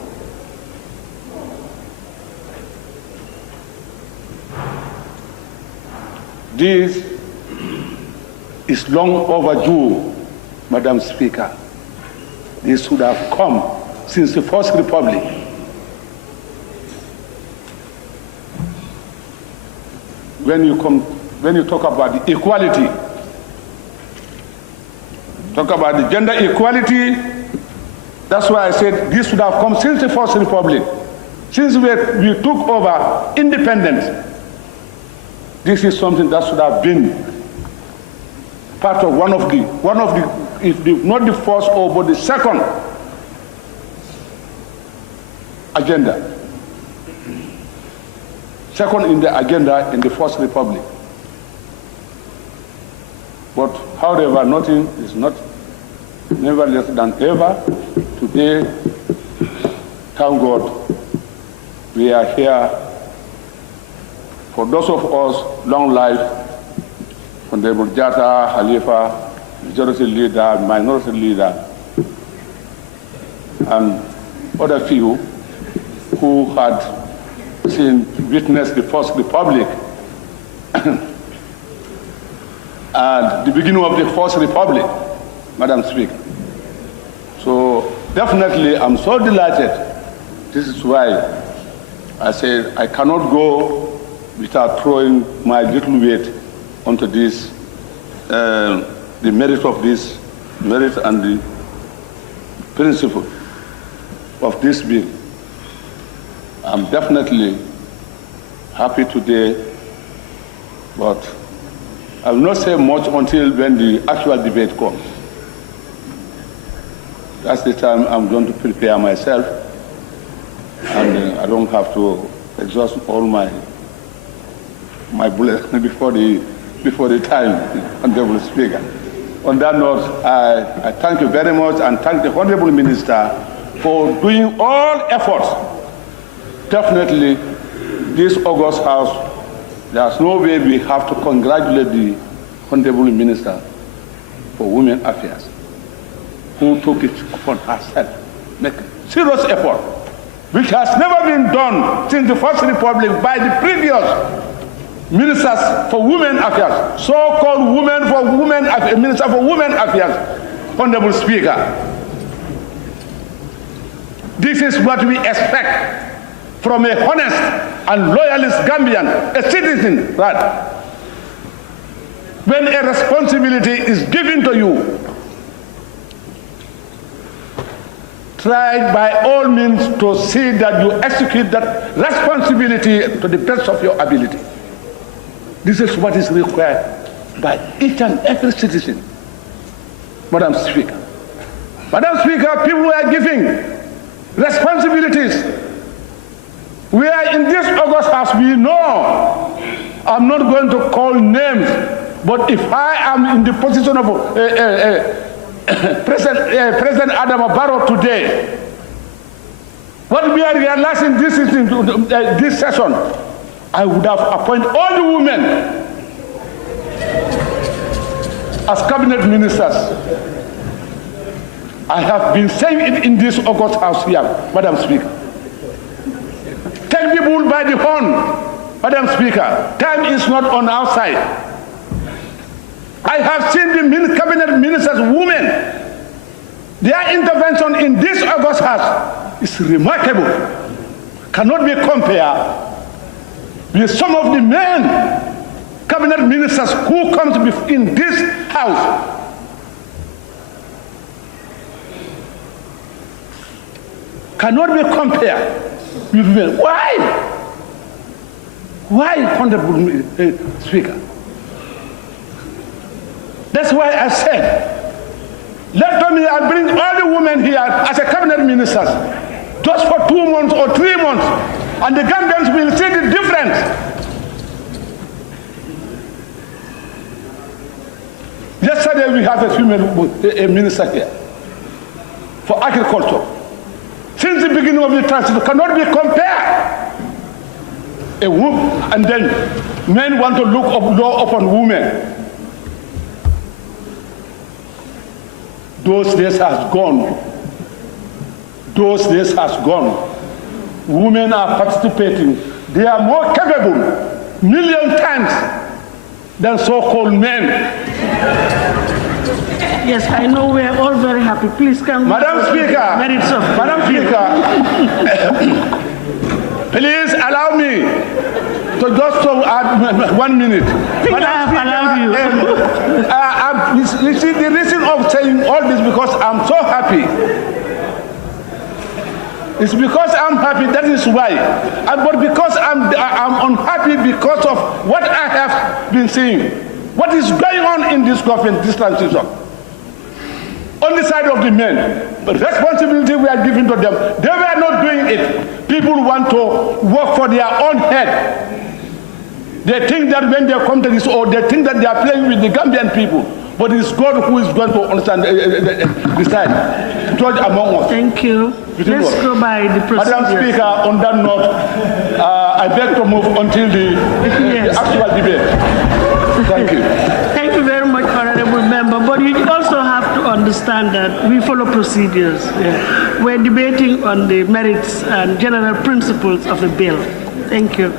This is long overdue, Madam Speaker. This should have come since the First Republic. When you talk about the equality, talk about the gender equality, that's why I said this should have come since the First Republic. Since we took over independence, this is something that should have been part of one of the, if not the first or but the second agenda. Second in the agenda in the First Republic. But however, nothing is not never less than ever. Today, thank God, we are here. For those of us, long life, Honorable Jatta, Khalifa, majority leader, minority leader, and other few who had witnessed the First Republic and the beginning of the First Republic, Madam Speaker. So definitely I'm so delighted. This is why I said I cannot go without throwing my little weight onto this, the merit of this, merit and the principle of this bill. I'm definitely happy today, but I will not say much until when the actual debate comes. That's the time I'm going to prepare myself, and I don't have to exhaust all my bullets before the time, Honorable Speaker. On that note, I thank you very much and thank the Honorable Minister for doing all efforts. Definitely, this August House, there's no way we have to congratulate the Honorable Minister for Women Affairs, who took it upon herself, make serious effort, which has never been done since the First Republic by the previous ministers for Women Affairs, so-called Minister for Women Affairs, Honorable Speaker. This is what we expect from a honest and loyalist Gambian, a citizen, right? When a responsibility is given to you, try by all means to see that you execute that responsibility to the best of your ability. This is what is required by each and every citizen. Madam Speaker. Madam Speaker, people are giving responsibilities. We are in this August House, we know. I'm not going to call names, but if I am in the position of President Adam Barrow today, what we are realizing this session, I would have appointed all the women as cabinet ministers. I have been saying it in this August House here, Madam Speaker. Take the bull by the horn, Madam Speaker. Time is not on our side. I have seen the cabinet ministers, women, their intervention in this August House is remarkable. Cannot be compared with some of the men cabinet ministers who comes in this house. Cannot be compared with men. Why? Why, Honorable Speaker? That's why I said, let me bring all the women here as a cabinet ministers, just for 2 months or 3 months, and the Gambians will see the difference. Yesterday we have a female minister here for agriculture. Since the beginning of the transition, cannot be compared. A woman, and then men want to look low upon women. Those days has gone. Those days has gone. Women are participating. They are more capable, million times, than so-called men. Yes, I know we are all very happy. Please come. Madam Speaker, Madam Speaker, please allow me to just add 1 minute. Madam Speaker, you see, the reason of saying all this because I'm so happy. It's because I'm happy, that is why. But because I'm unhappy because of what I have been seeing. What is going on in this government, this transition? On the side of the men, the responsibility we are giving to them, they were not doing it. People want to work for their own head. They think that when they come to this, or they think that they are playing with the Gambian people, but it's God who is going to understand, decide, judge among us. Thank you. Let's go by the procedure. Madam Speaker, on that note, I beg to move until the actual debate. Thank you. Thank you very much, Honorable Member. But you also have to understand that we follow procedures. Yeah. We're debating on the merits and general principles of the bill. Thank you.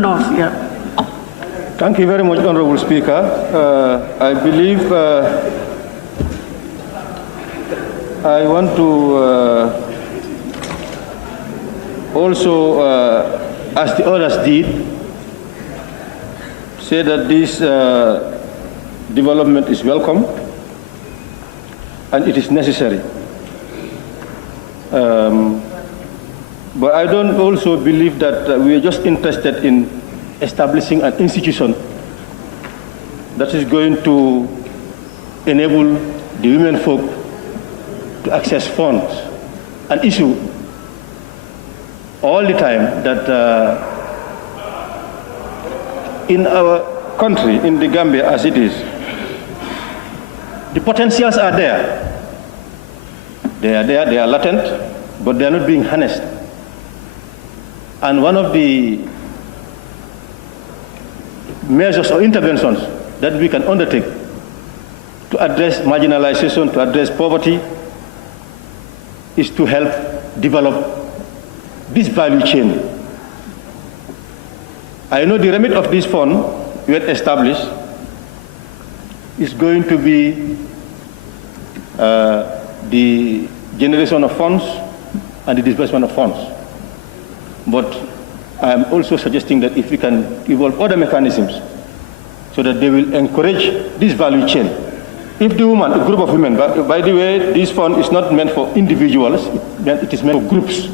North, yeah. Thank you very much, Honorable Speaker. I believe I want to also, as the others did, say that this development is welcome and it is necessary. But I don't also believe that we are just interested in establishing an institution that is going to enable the women folk to access funds, an issue all the time that in our country, in the Gambia as it is, the potentials are there. They are there, they are latent, but they are not being harnessed. And one of the measures or interventions that we can undertake to address marginalization, to address poverty, is to help develop this value chain. I know the remit of this fund we had established is going to be the generation of funds and the disbursement of funds. But I am also suggesting that if we can evolve other mechanisms so that they will encourage this value chain if the woman, a group of women, by the way, this fund is not meant for individuals, it is meant for groups.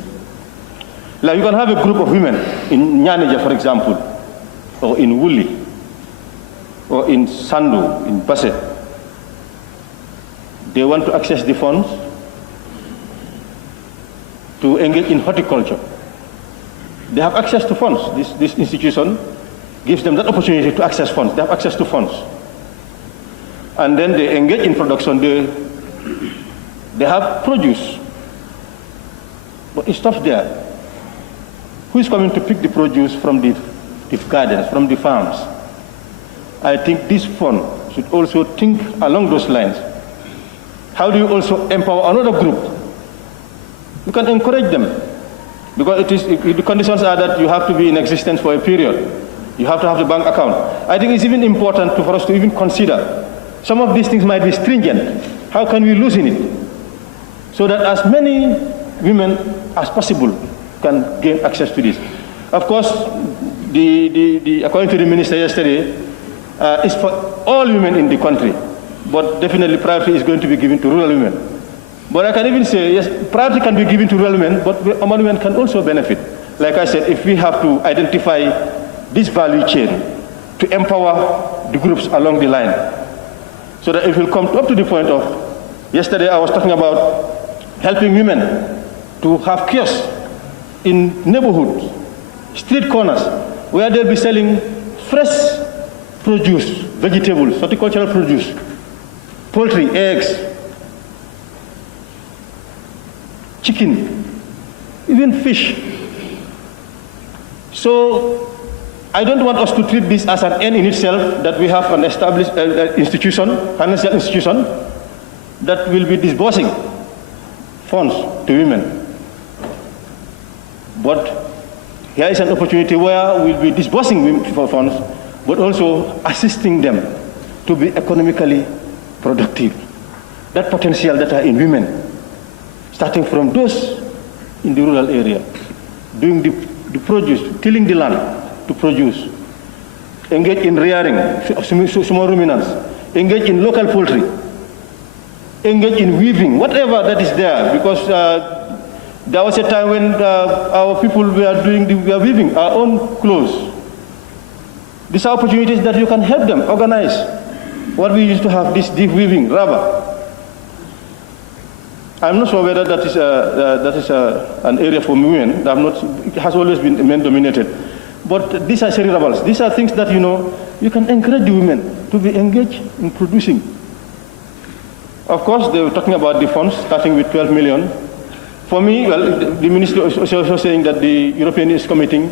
Like you can have a group of women in Nyanija, for example, or in Wuli, or in Sandu, in Basse. They want to access the funds to engage in horticulture. They have access to funds. This institution gives them that opportunity to access funds. They have access to funds. And then they engage in production. They have produce. But it stops there. Who is coming to pick the produce from the gardens, from the farms? I think this fund should also think along those lines. How do you also empower another group? You can encourage them. Because the conditions are that you have to be in existence for a period. You have to have the bank account. I think it's even important for us to even consider. Some of these things might be stringent. How can we loosen it? So that as many women as possible can gain access to this. Of course, according to the minister yesterday, it's for all women in the country. But definitely priority is going to be given to rural women. But I can even say, yes, priority can be given to rural women, but urban women can also benefit. Like I said, if we have to identify this value chain to empower the groups along the line, so that it will come up to the point of, yesterday I was talking about helping women to have kiosks in neighborhoods, street corners, where they'll be selling fresh produce, vegetables, horticultural produce, poultry, eggs, chicken, even fish. So I don't want us to treat this as an end in itself, that we have an established institution, financial institution, that will be disbursing funds to women. But here is an opportunity where we'll be disbursing women for funds, but also assisting them to be economically productive. That potential that are in women, starting from those in the rural area, doing the produce, tilling the land to produce, engage in rearing small ruminants, engage in local poultry, engage in weaving, whatever that is there, because there was a time when our people were weaving our own clothes. These are opportunities that you can help them organize. What we used to have, this deep weaving, rubber. I'm not sure whether that is an area for women. It has always been men-dominated. But these are cerebrables. These are things that, you can encourage the women to be engaged in producing. Of course, they were talking about the funds, starting with 12 million. For me, well, the minister is also saying that the European is committing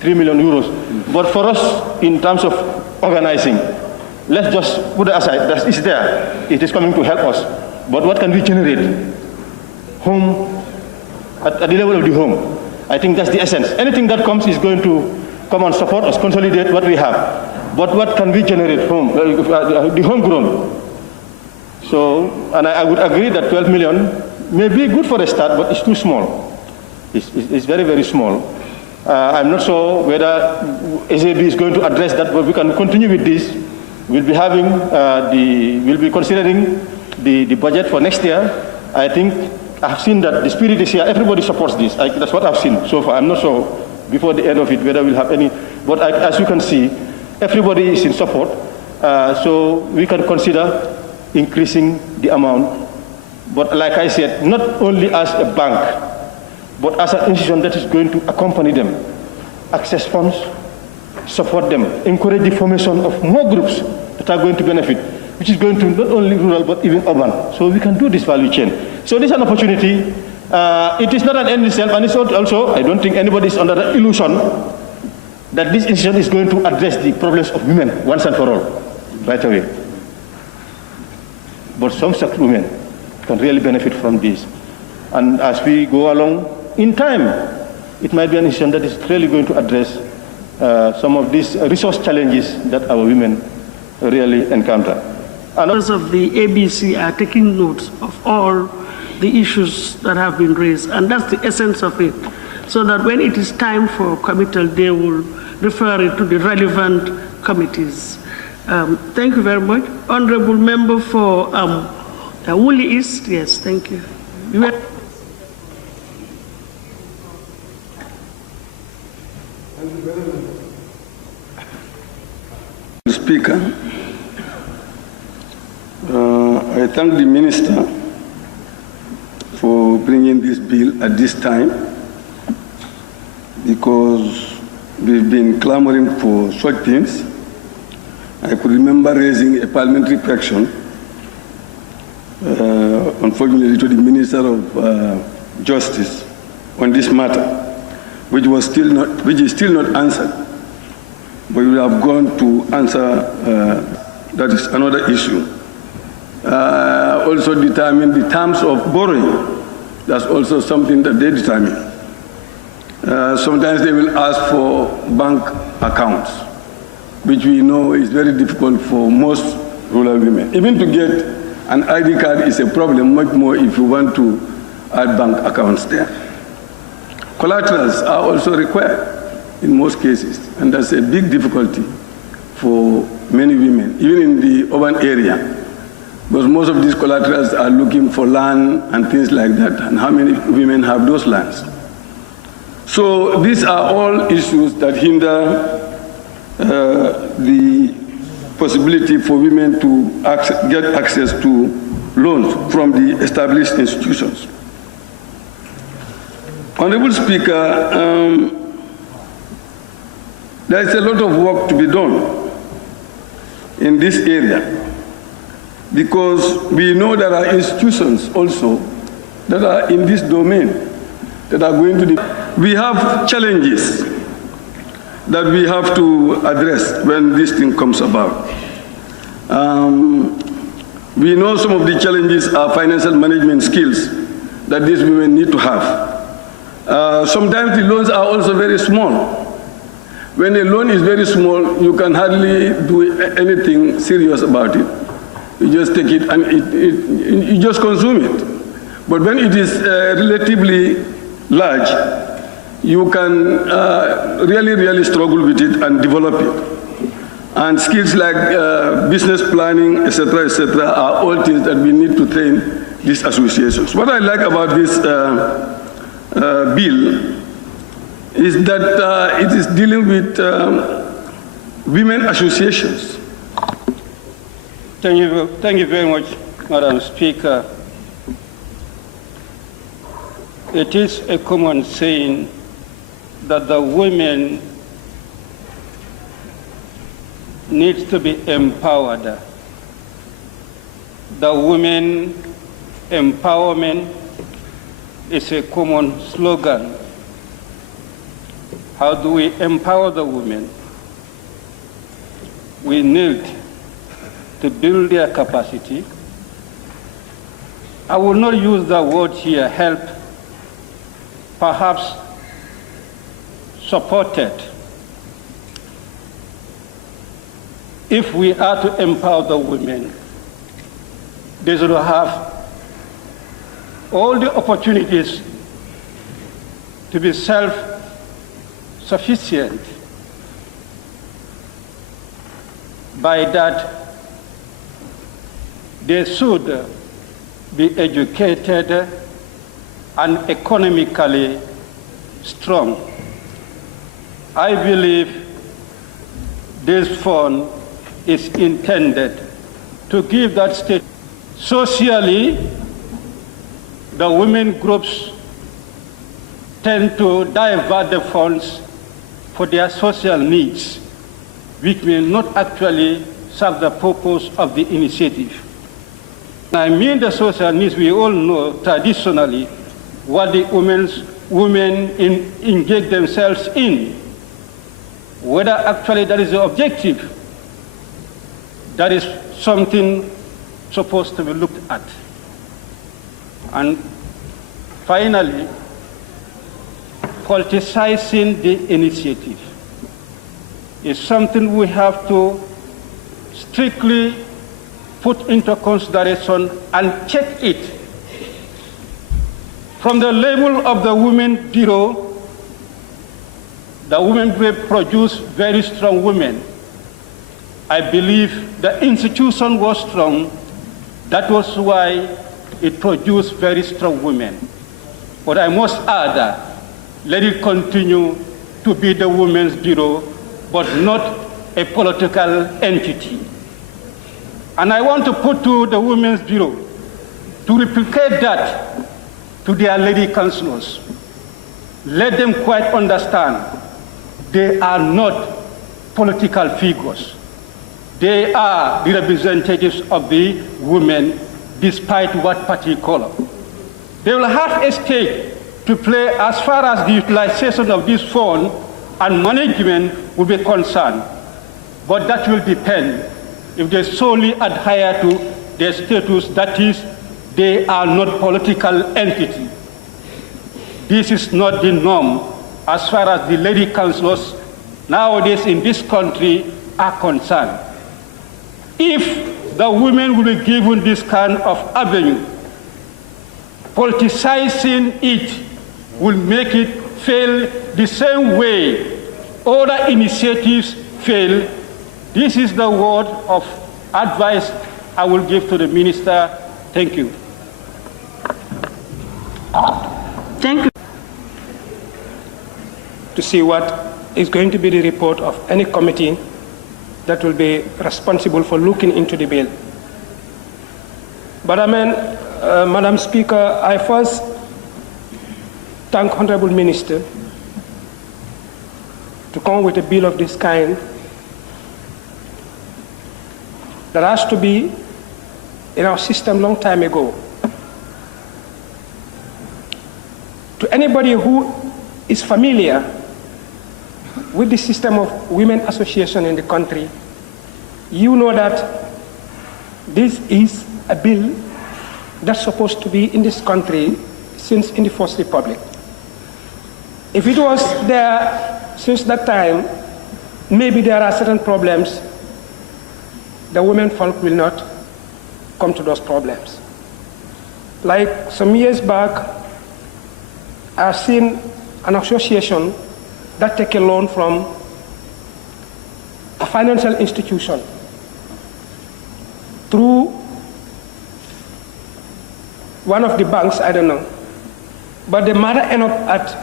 3 million euros. But for us, in terms of organizing, let's just put it aside. It's there. It is coming to help us. But what can we generate? Home, at the level of the home. I think that's the essence. Anything that comes is going to come and support us, consolidate what we have. But what can we generate home, the homegrown? So, and I would agree that 12 million may be good for a start, but it's too small. It's very, very small. I'm not sure whether SAB is going to address that, but we can continue with this. We'll be having we'll be considering the budget for next year. I think I've seen that the spirit is here. Everybody supports this. That's what I've seen so far. I'm not sure before the end of it whether we'll have any. But as you can see, everybody is in support. So we can consider increasing the amount. But like I said, not only as a bank, but as an institution that is going to accompany them, access funds, support them, encourage the formation of more groups that are going to benefit, which is going to not only rural but even urban. So we can do this value chain. So this is an opportunity. It is not an end in itself, and it's also, I don't think anybody is under the illusion that this institution is going to address the problems of women once and for all, right away. But some such women can really benefit from this. And as we go along, in time, it might be an institution that is really going to address some of these resource challenges that our women really encounter. Members of the ABC are taking notes of all the issues that have been raised, and that's the essence of it, so that when it is time for committal, they will refer it to the relevant committees. Thank you very much. Honorable Member for Woolly East, yes, thank you. Speaker, I thank the Minister for bringing this bill at this time, because we've been clamoring for such things. I could remember raising a parliamentary question, unfortunately to the Minister of Justice on this matter, which is still not answered. But we have gone to answer, that is another issue. Also determine the terms of borrowing. That's also something that they determine. Sometimes they will ask for bank accounts, which we know is very difficult for most rural women. Even to get an ID card is a problem, much more if you want to add bank accounts there. Collaterals are also required in most cases, and that's a big difficulty for many women, even in the urban area, because most of these collaterals are looking for land and things like that, and how many women have those lands? So these are all issues that hinder the possibility for women to get access to loans from the established institutions. Honorable Speaker, there is a lot of work to be done in this area, because we know there are institutions also that are in this domain that are going to we have challenges that we have to address when this thing comes about. We know some of the challenges are financial management skills that these women need to have. Sometimes the loans are also very small. When a loan is very small, you can hardly do anything serious about it. You just take it and you just consume it. But when it is relatively large, you can really struggle with it and develop it. And skills like business planning, etc., are all things that we need to train these associations. What I like about this bill is that it is dealing with women associations. Thank you very much, Madam Speaker. It is a common saying that the women needs to be empowered. The women empowerment is a common slogan. How do we empower the women? We need to build their capacity. I will not use the word here, help, perhaps supported. If we are to empower the women, they should have all the opportunities to be self-sufficient. By that, they should be educated and economically strong. I believe this fund is intended to give that state. Socially, the women groups tend to divert the funds for their social needs, which may not actually serve the purpose of the initiative. I mean the social needs, we all know traditionally what the women engage themselves in. Whether actually that is the objective, that is something supposed to be looked at. And finally, politicizing the initiative is something we have to strictly put into consideration and check it. From the level of the Women Bureau, the Women Bureau produce very strong women. I believe the institution was strong. That was why it produced very strong women. But I must add, let it continue to be the Women's Bureau, but not a political entity. And I want to put to the Women's Bureau to replicate that to their lady councillors. Let them quite understand they are not political figures. They are the representatives of the women, despite what party color. They will have a stake to play as far as the utilization of this fund and management will be concerned. But that will depend if they solely adhere to their status, that is, they are not political entity. This is not the norm as far as the lady councillors nowadays in this country are concerned. If the women will be given this kind of avenue, politicizing it will make it fail the same way other initiatives fail. This is the word of advice I will give to the minister. Thank you. Thank you. To see what is going to be the report of any committee that will be responsible for looking into the bill. But Madam Speaker, I first thank Honorable Minister to come with a bill of this kind. There has to be in our system long time ago. To anybody who is familiar with the system of women association in the country, you know that this is a bill that's supposed to be in this country since in the First Republic. If it was there since that time, maybe there are certain problems. The women folk will not come to those problems. Like some years back, I've seen an association that take a loan from a financial institution through one of the banks, I don't know. But the matter ended up at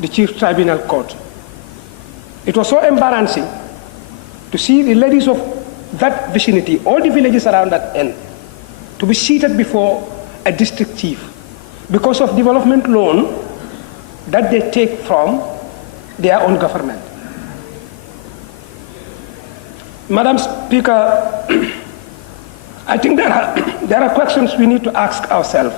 the Chief Tribunal Court. It was so embarrassing to see the ladies of that vicinity, all the villages around that end, to be seated before a district chief because of development loan that they take from their own government. Madam Speaker, I think there are questions we need to ask ourselves.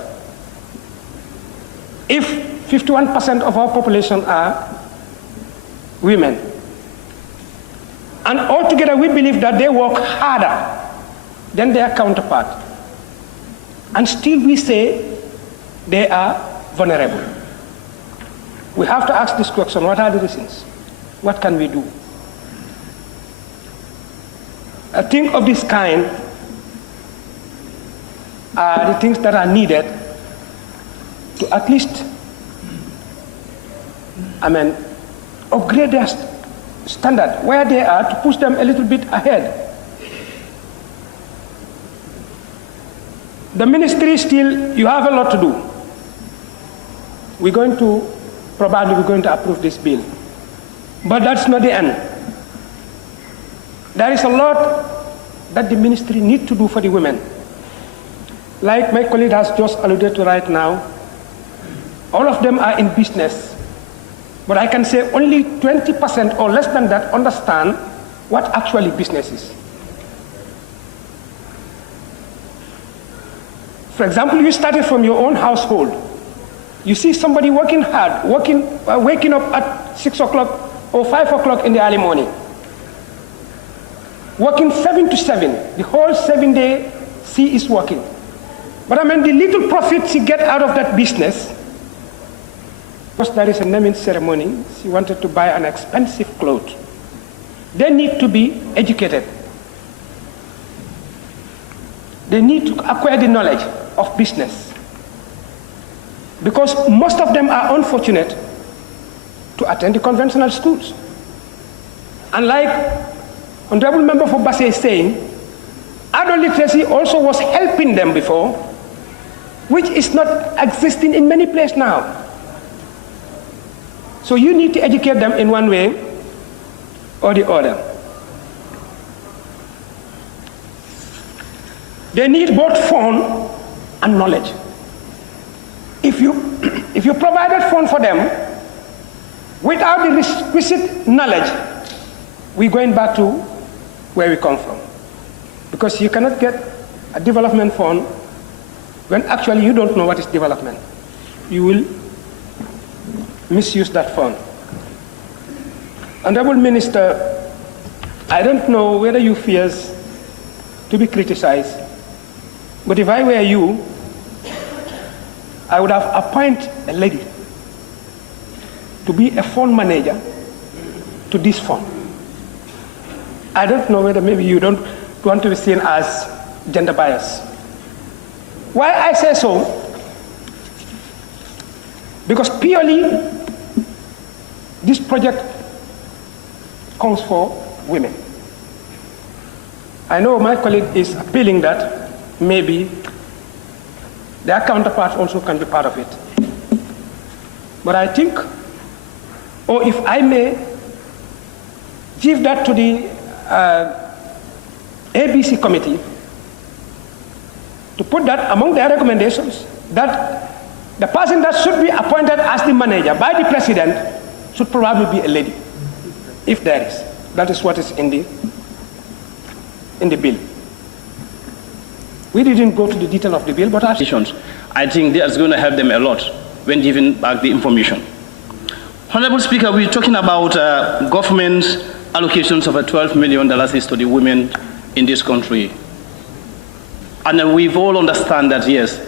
If 51% of our population are women, and altogether we believe that they work harder than their counterpart, and still we say they are vulnerable. We have to ask this question: what are the reasons? What can we do? A thing of this kind are the things that are needed to at least, upgrade their standard where they are, to push them a little bit ahead. The ministry still, you have a lot to do. We're going to approve this bill. But that's not the end. There is a lot that the ministry needs to do for the women. Like my colleague has just alluded to right now, all of them are in business. But I can say only 20% or less than that understand what actually business is. For example, you started from your own household. You see somebody working hard, waking up at 6 o'clock or 5 o'clock in the early morning, working 7 to 7, the whole 7-day she is working. But the little profit she get out of that business, because there is a naming ceremony, she wanted to buy an expensive clothes. They need to be educated. They need to acquire the knowledge of business. Because most of them are unfortunate to attend the conventional schools. Unlike Honorable Member for Basse is saying, adult literacy also was helping them before, which is not existing in many places now. So you need to educate them in one way or the other. They need both phone and knowledge. If you provided phone for them without the requisite knowledge, we're going back to where we come from. Because you cannot get a development fund when actually you don't know what is development. You will misuse that fund. Honorable Minister, I don't know whether you fear to be criticized, but if I were you, I would have appointed a lady to be a fund manager to this fund. I don't know whether maybe you don't want to be seen as gender bias. Why I say so? Because purely this project comes for women. I know my colleague is appealing that maybe their counterparts also can be part of it. But I think, or if I may, give that to the ABC committee to put that among their recommendations, that the person that should be appointed as the manager by the president should probably be a lady, if there is. That is what is in the bill. We didn't go to the detail of the bill, but I think that's going to help them a lot when giving back the information. Honorable Speaker, we're talking about government allocations of $12 million to the women in this country. And we've all understand that, yes,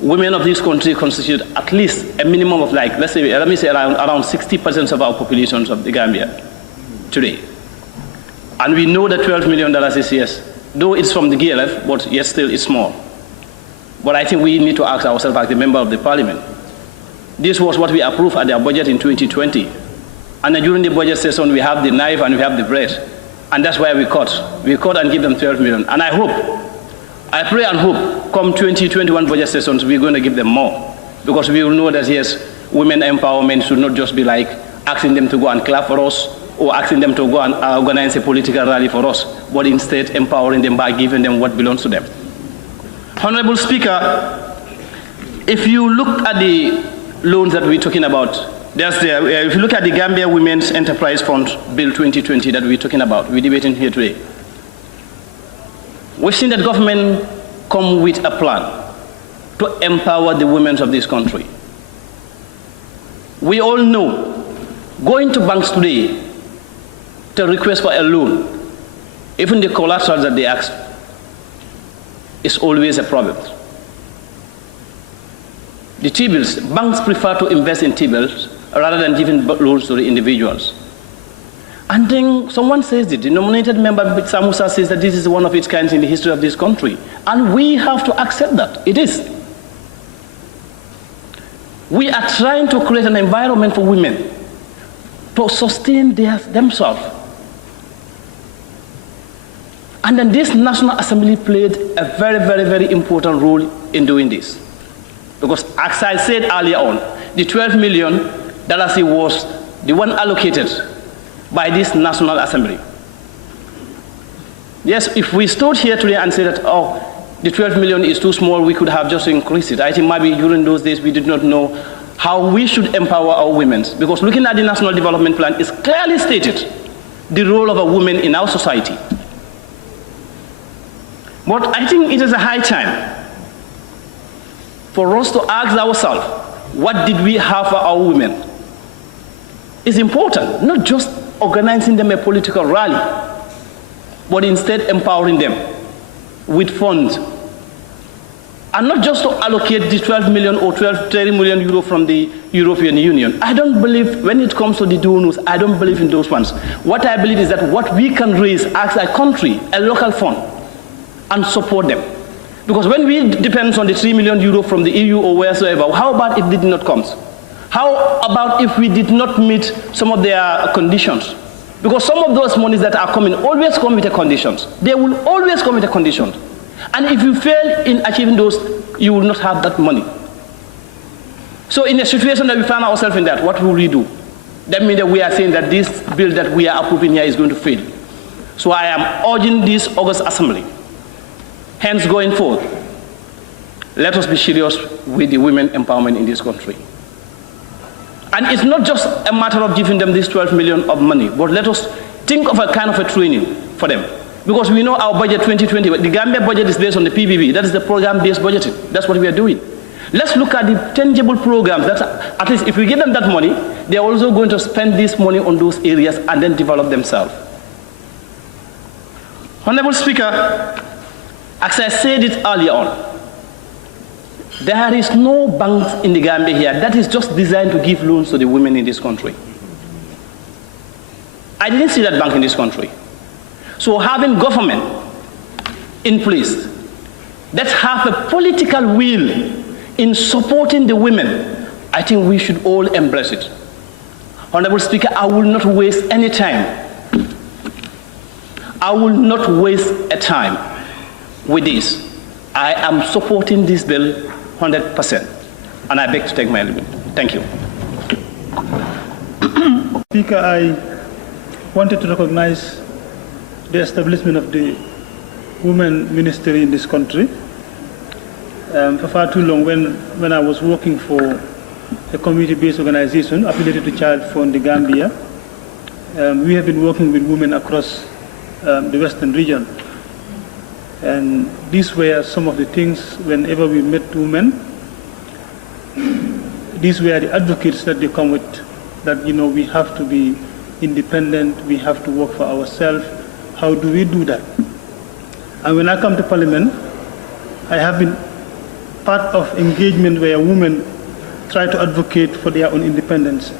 women of this country constitute at least a minimum of let me say around 60% of our populations of the Gambia today. And we know that $12 million is, yes, though it's from the GLF, but yes, still it's small. But I think we need to ask ourselves as the member of the parliament. This was what we approved at our budget in 2020. And then during the budget session, we have the knife and we have the bread. And that's why we cut. We cut and give them 12 million. And I pray and hope, come 2021 budget sessions, we're going to give them more. Because we will know that, yes, women empowerment should not just be like asking them to go and clap for us or asking them to go and organize a political rally for us, but instead empowering them by giving them what belongs to them. Honorable Speaker, if you look at the loans that we're talking about, if you look at the Gambia Women's Enterprise Fund Bill 2020 that we're talking about, we're debating here today, we've seen that government come with a plan to empower the women of this country. We all know, going to banks today to request for a loan, even the collateral that they ask, is always a problem. The T-bills, banks prefer to invest in T-bills rather than giving loans to the individuals. And then someone says the denominated member, Samusa, says that this is one of its kinds in the history of this country. And we have to accept that. It is. We are trying to create an environment for women to sustain themselves. And then this National Assembly played a very, very, very important role in doing this. Because as I said earlier on, the $12 million was the one allocated by this National Assembly. Yes, if we stood here today and said that, oh, the 12 million is too small, we could have just increased it. I think maybe during those days we did not know how we should empower our women. Because looking at the National Development Plan, it's clearly stated the role of a woman in our society. But I think it is a high time for us to ask ourselves, what did we have for our women? It's important, not just organizing them a political rally, but instead empowering them with funds. And not just to allocate the 12 million or 30 million euro from the European Union. I don't believe, when it comes to the donors, I don't believe in those funds. What I believe is that what we can raise as a country, a local fund, and support them. Because when we depend on the 3 million euro from the EU or wheresoever, how about if it did not come? How about if we did not meet some of their conditions? Because some of those monies that are coming always come with the conditions. They will always come with the conditions. And if you fail in achieving those, you will not have that money. So in a situation that we find ourselves in that, what will we do? That means that we are saying that this bill that we are approving here is going to fail. So I am urging this August Assembly, hence going forward, let us be serious with the women empowerment in this country. And it's not just a matter of giving them this 12 million of money, but let us think of a kind of a training for them. Because we know our budget 2020, the Gambia budget is based on the PBB, that is the program-based budgeting. That's what we are doing. Let's look at the tangible programs that, at least if we give them that money, they are also going to spend this money on those areas and then develop themselves. Honorable Speaker, as I said it earlier on, there is no bank in the Gambia here that is just designed to give loans to the women in this country. I didn't see that bank in this country. So having government in place that have a political will in supporting the women, I think we should all embrace it. Honorable Speaker, I will not waste any time. I will not waste a time with this. I am supporting this bill 100%, and I beg to take my leave. Thank you. Speaker, I wanted to recognize the establishment of the Women Ministry in this country. For far too long, when I was working for a community-based organization affiliated to Child Fund the Gambia, we have been working with women across the Western region. And these were some of the things whenever we met women, these were the advocates that they come with, that, you know, we have to be independent, we have to work for ourselves. How do we do that? And when I come to Parliament, I have been part of engagement where women try to advocate for their own independence.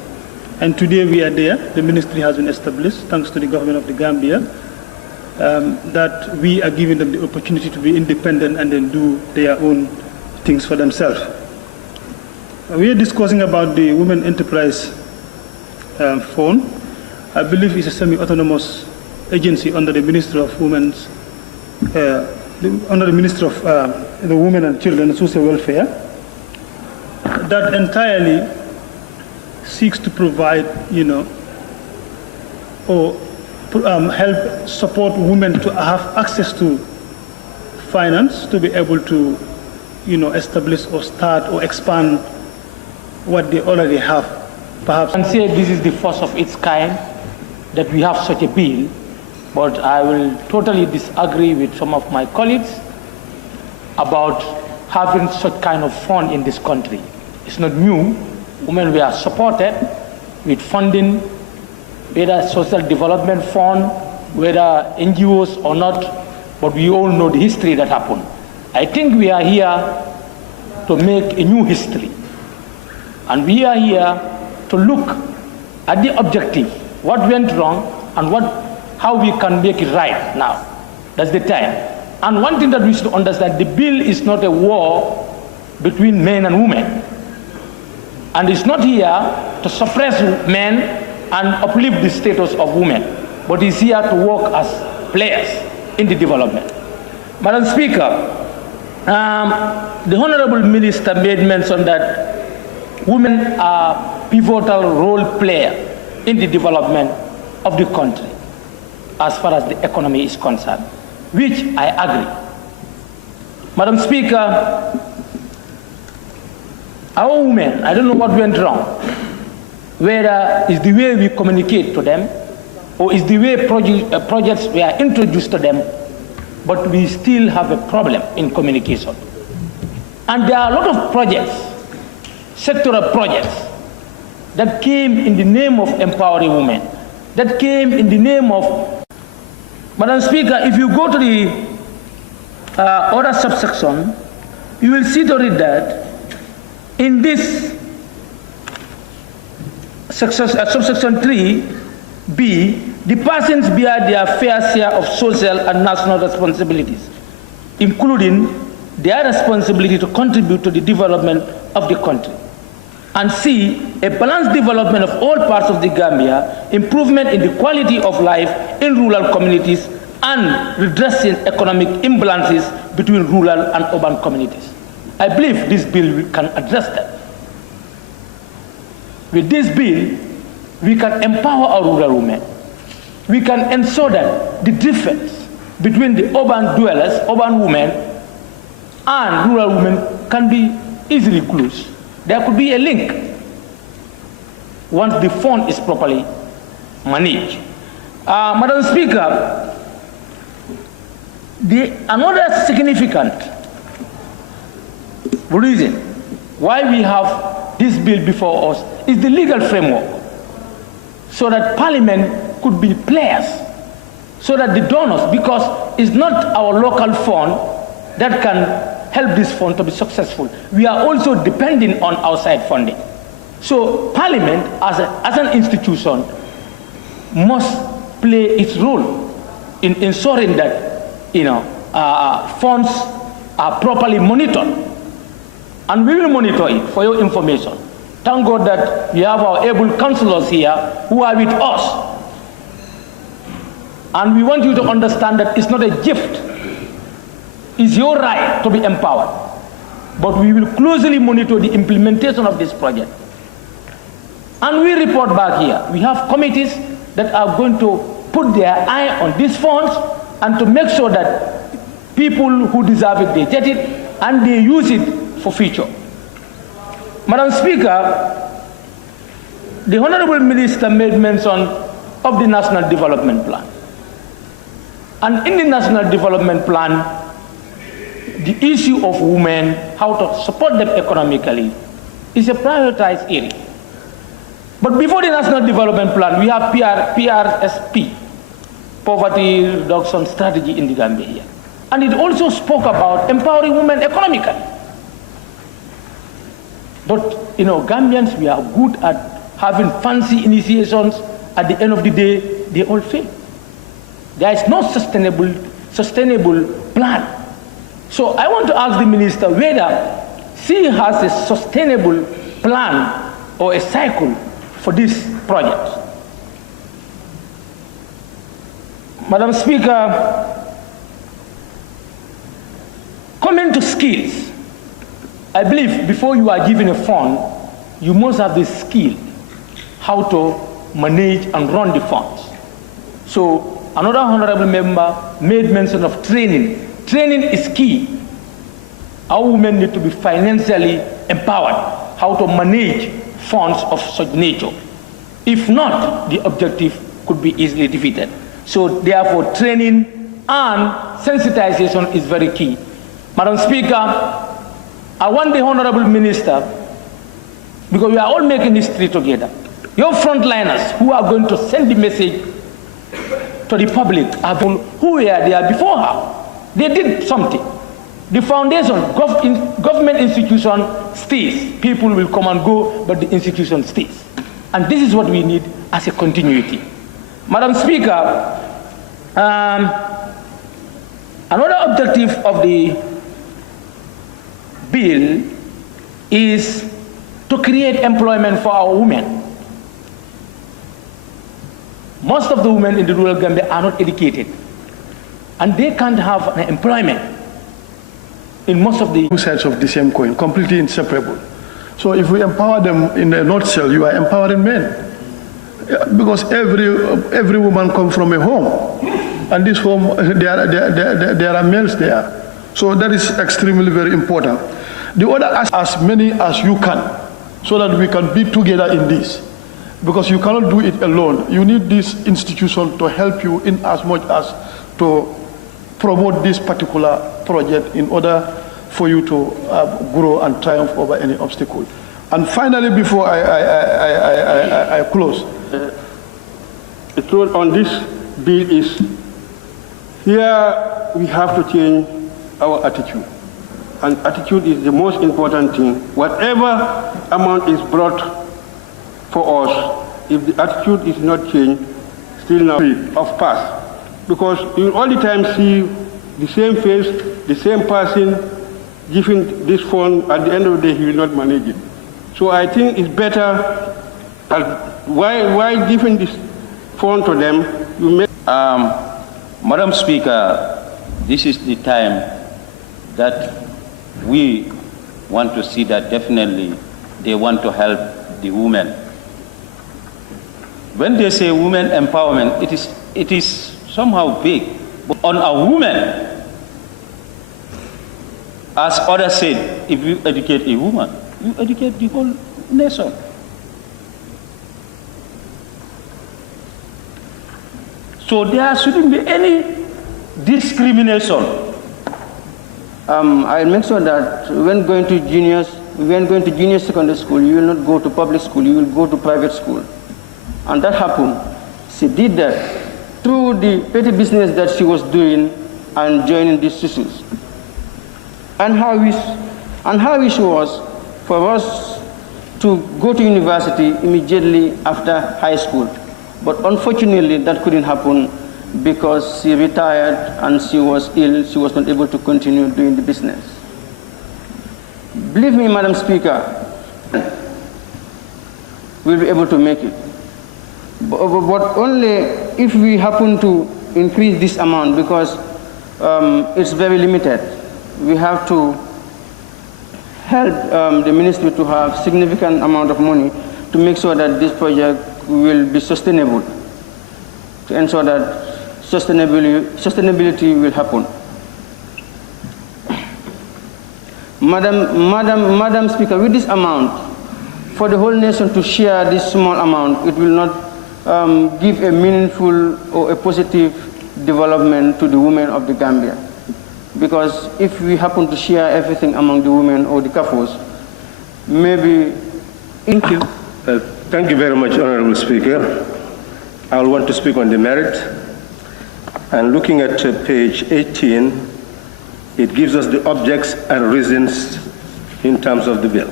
And today we are there. The ministry has been established, thanks to the government of the Gambia, that we are giving them the opportunity to be independent and then do their own things for themselves. We are discussing about the Women Enterprise Fund. I believe it's a semi-autonomous agency under the Ministry of Women's, under the Ministry of the Women and Children and Social Welfare, that entirely seeks to provide, you know, or help support women to have access to finance, to be able to, you know, establish or start or expand what they already have. Perhaps. I can say this is the first of its kind that we have such a bill, but I will totally disagree with some of my colleagues about having such kind of fund in this country. It's not new. Women were supported with funding, whether social development fund, whether NGOs or not, but we all know the history that happened. I think we are here to make a new history. And we are here to look at the objective, what went wrong, and how we can make it right now. That's the time. And one thing that we should understand, the bill is not a war between men and women. And it's not here to suppress men and uplift the status of women, but it's here to work as players in the development. Madam Speaker, the Honorable Minister made mention that women are pivotal role player in the development of the country as far as the economy is concerned, which I agree. Madam Speaker, our women, I don't know what went wrong, whether it's the way we communicate to them or it's the way projects were introduced to them, but we still have a problem in communication. And there are a lot of projects, sectoral projects, that came in the name of empowering women, that came in the name of... Madam Speaker, if you go to the other subsection, you will see to read that in this subsection 3B, the persons bear their fair share of social and national responsibilities, including their responsibility to contribute to the development of the country. and C, a balanced development of all parts of the Gambia, improvement in the quality of life in rural communities, and redressing economic imbalances between rural and urban communities. I believe this bill can address that. With this bill, we can empower our rural women. We can ensure that the difference between the urban dwellers, urban women, and rural women can be easily closed. There could be a link once the fund is properly managed. Madam Speaker, another significant reason why we have this bill before us is the legal framework, so that Parliament could be players, so that the donors, because it's not our local fund that can help this fund to be successful. We are also depending on outside funding. So Parliament, as an institution, must play its role in ensuring that funds are properly monitored. And we will monitor it for your information. Thank God that we have our able councillors here who are with us. And we want you to understand that it's not a gift. It's your right to be empowered. But we will closely monitor the implementation of this project. And we report back here. We have committees that are going to put their eye on these funds and to make sure that people who deserve it, they get it and they use it for future. Madam Speaker, the Honorable Minister made mention of the National Development Plan. And in the National Development Plan, the issue of women, how to support them economically, is a prioritized area. But before the National Development Plan, we have PRSP, Poverty Reduction Strategy in the Gambia here. And it also spoke about empowering women economically. But, Gambians, we are good at having fancy initiations. At the end of the day, they all fail. There is no sustainable plan. So I want to ask the minister whether she has a sustainable plan or a cycle for this project. Madam Speaker, coming to skills, I believe before you are given a fund, you must have the skill how to manage and run the funds. So another honorable member made mention of training. Training is key. Our women need to be financially empowered, how to manage funds of such nature. If not, the objective could be easily defeated. So therefore, training and sensitization is very key. Madam Speaker, I want the Honorable Minister, because we are all making history together, your frontliners who are going to send the message to the public are who were there before her. They did something. The foundation, government institution stays. People will come and go, but the institution stays. And this is what we need as a continuity. Madam Speaker, another objective of the bill is to create employment for our women. Most of the women in the rural Gambia are not educated, and they can't have an employment in most of the two sides of the same coin, completely inseparable. So if we empower them in a nutshell, you are empowering men. Because every woman comes from a home, and this home, there are males there. So that is extremely very important. The other, as many as you can, so that we can be together in this. Because you cannot do it alone. You need this institution to help you in as much as to promote this particular project in order for you to grow and triumph over any obstacle. And finally, before I close, the truth on this bill is, here we have to change our attitude. And attitude is the most important thing. Whatever amount is brought for us, if the attitude is not changed, still now of past. Because you all the time see the same face, the same person giving this fund, at the end of the day he will not manage it. So I think it's better, why giving this phone to them, you make... Madam Speaker, this is the time that we want to see that definitely they want to help the women. When they say women empowerment, it is somehow big. But on a woman, as others said, if you educate a woman, you educate the whole nation. So there shouldn't be any discrimination. I'll make sure that when going to junior secondary school, you will not go to public school, you will go to private school. And that happened. She did that through the petty business that she was doing and joining these schools. And how wish was for us to go to university immediately after high school. But unfortunately, that couldn't happen because she retired and she was ill. She was not able to continue doing the business. Believe me, Madam Speaker, we'll be able to make it. But only if we happen to increase this amount, because it's very limited. We have to help the ministry to have significant amount of money to make sure that this project will be sustainable, to ensure that sustainability will happen. Madam Speaker, with this amount, for the whole nation to share this small amount, it will not give a meaningful or a positive development to the women of the Gambia. Because if we happen to share everything among the women or the couples, maybe... Thank you. Thank you very much, Honorable Speaker. I will want to speak on the merit. And looking at page 18, it gives us the objects and reasons in terms of the bill.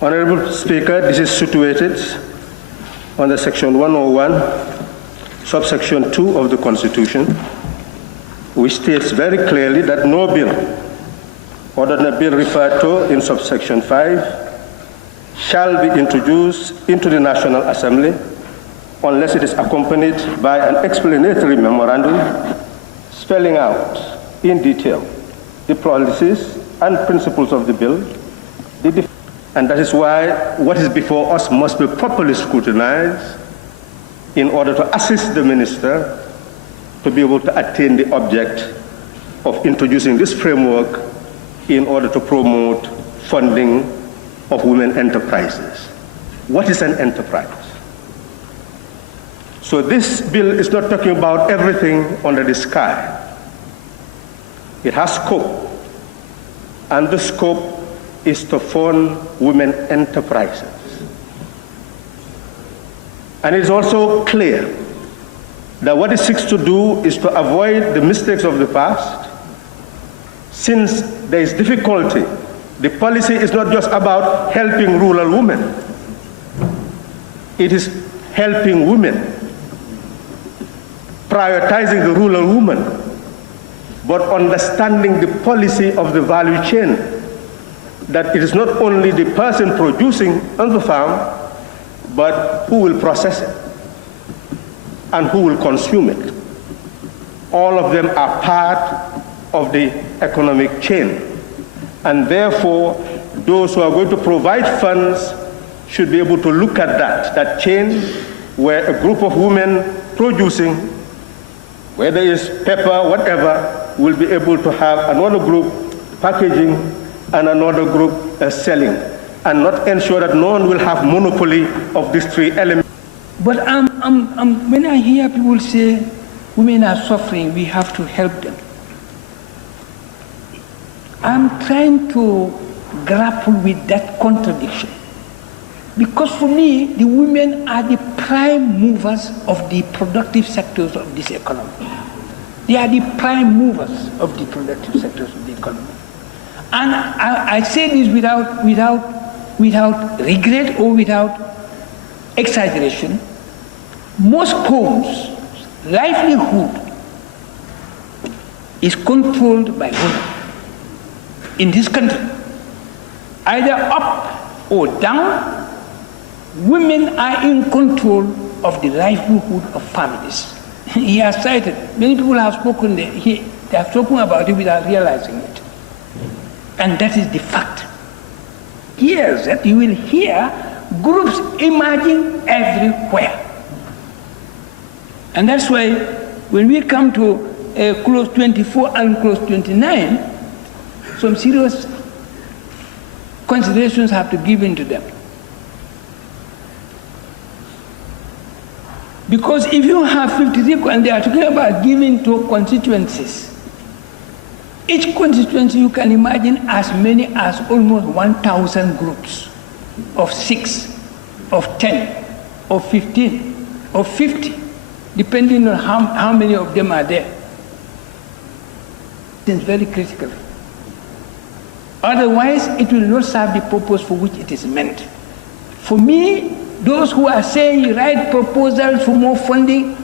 Honorable Speaker, this is situated under Section 101, subsection 2 of the Constitution, which states very clearly that no bill, other than a bill referred to in subsection 5, shall be introduced into the National Assembly unless it is accompanied by an explanatory memorandum spelling out in detail the policies and principles of the bill. And that is why what is before us must be properly scrutinized in order to assist the minister to be able to attain the object of introducing this framework in order to promote funding of women enterprises. What is an enterprise? So this bill is not talking about everything under the sky. It has scope, and the scope is to fund women enterprises. And it's also clear that what it seeks to do is to avoid the mistakes of the past. Since there is difficulty, the policy is not just about helping rural women. It is helping women, prioritizing the rural woman, but understanding the policy of the value chain, that it is not only the person producing on the farm, but who will process it and who will consume it. All of them are part of the economic chain. And therefore, those who are going to provide funds should be able to look at that chain where a group of women producing, whether it's pepper, whatever, will be able to have another group packaging and another group selling, and not ensure that no one will have monopoly of these three elements. But when I hear people say women are suffering, we have to help them, I'm trying to grapple with that contradiction. Because for me, the women are the prime movers of the productive sectors of this economy. They are the prime movers of the productive sectors of the economy. And I say this without regret or without exaggeration. Most homes, livelihood is controlled by women in this country, either up or down, women are in control of the livelihood of families. He has cited, many people have spoken there, they have spoken about it without realizing it. And that is the fact. Yes, that you will hear groups emerging everywhere. And that's why when we come to clause 24 and clause 29, some serious considerations have to be given to them. Because if you have 53, and they are talking about giving to constituencies, each constituency you can imagine as many as almost 1,000 groups of 6, of 10, of 15, of 50, depending on how many of them are there. It's very critical. Otherwise, it will not serve the purpose for which it is meant. For me, those who are saying write proposals for more funding,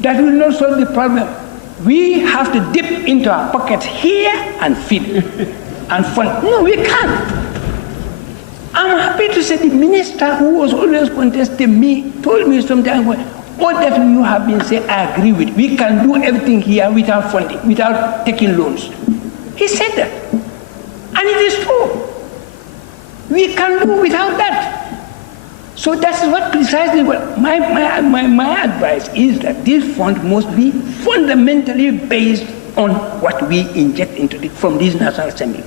that will not solve the problem. We have to dip into our pockets here and fill and fund. No, we can't. I'm happy to say the minister who was always contesting me told me sometime, all that you have been saying, I agree with. We can do everything here without funding, without taking loans. He said that. And it is true. We can do without that. So that's what precisely what my advice is, that this fund must be fundamentally based on what we inject into it from this National Assembly.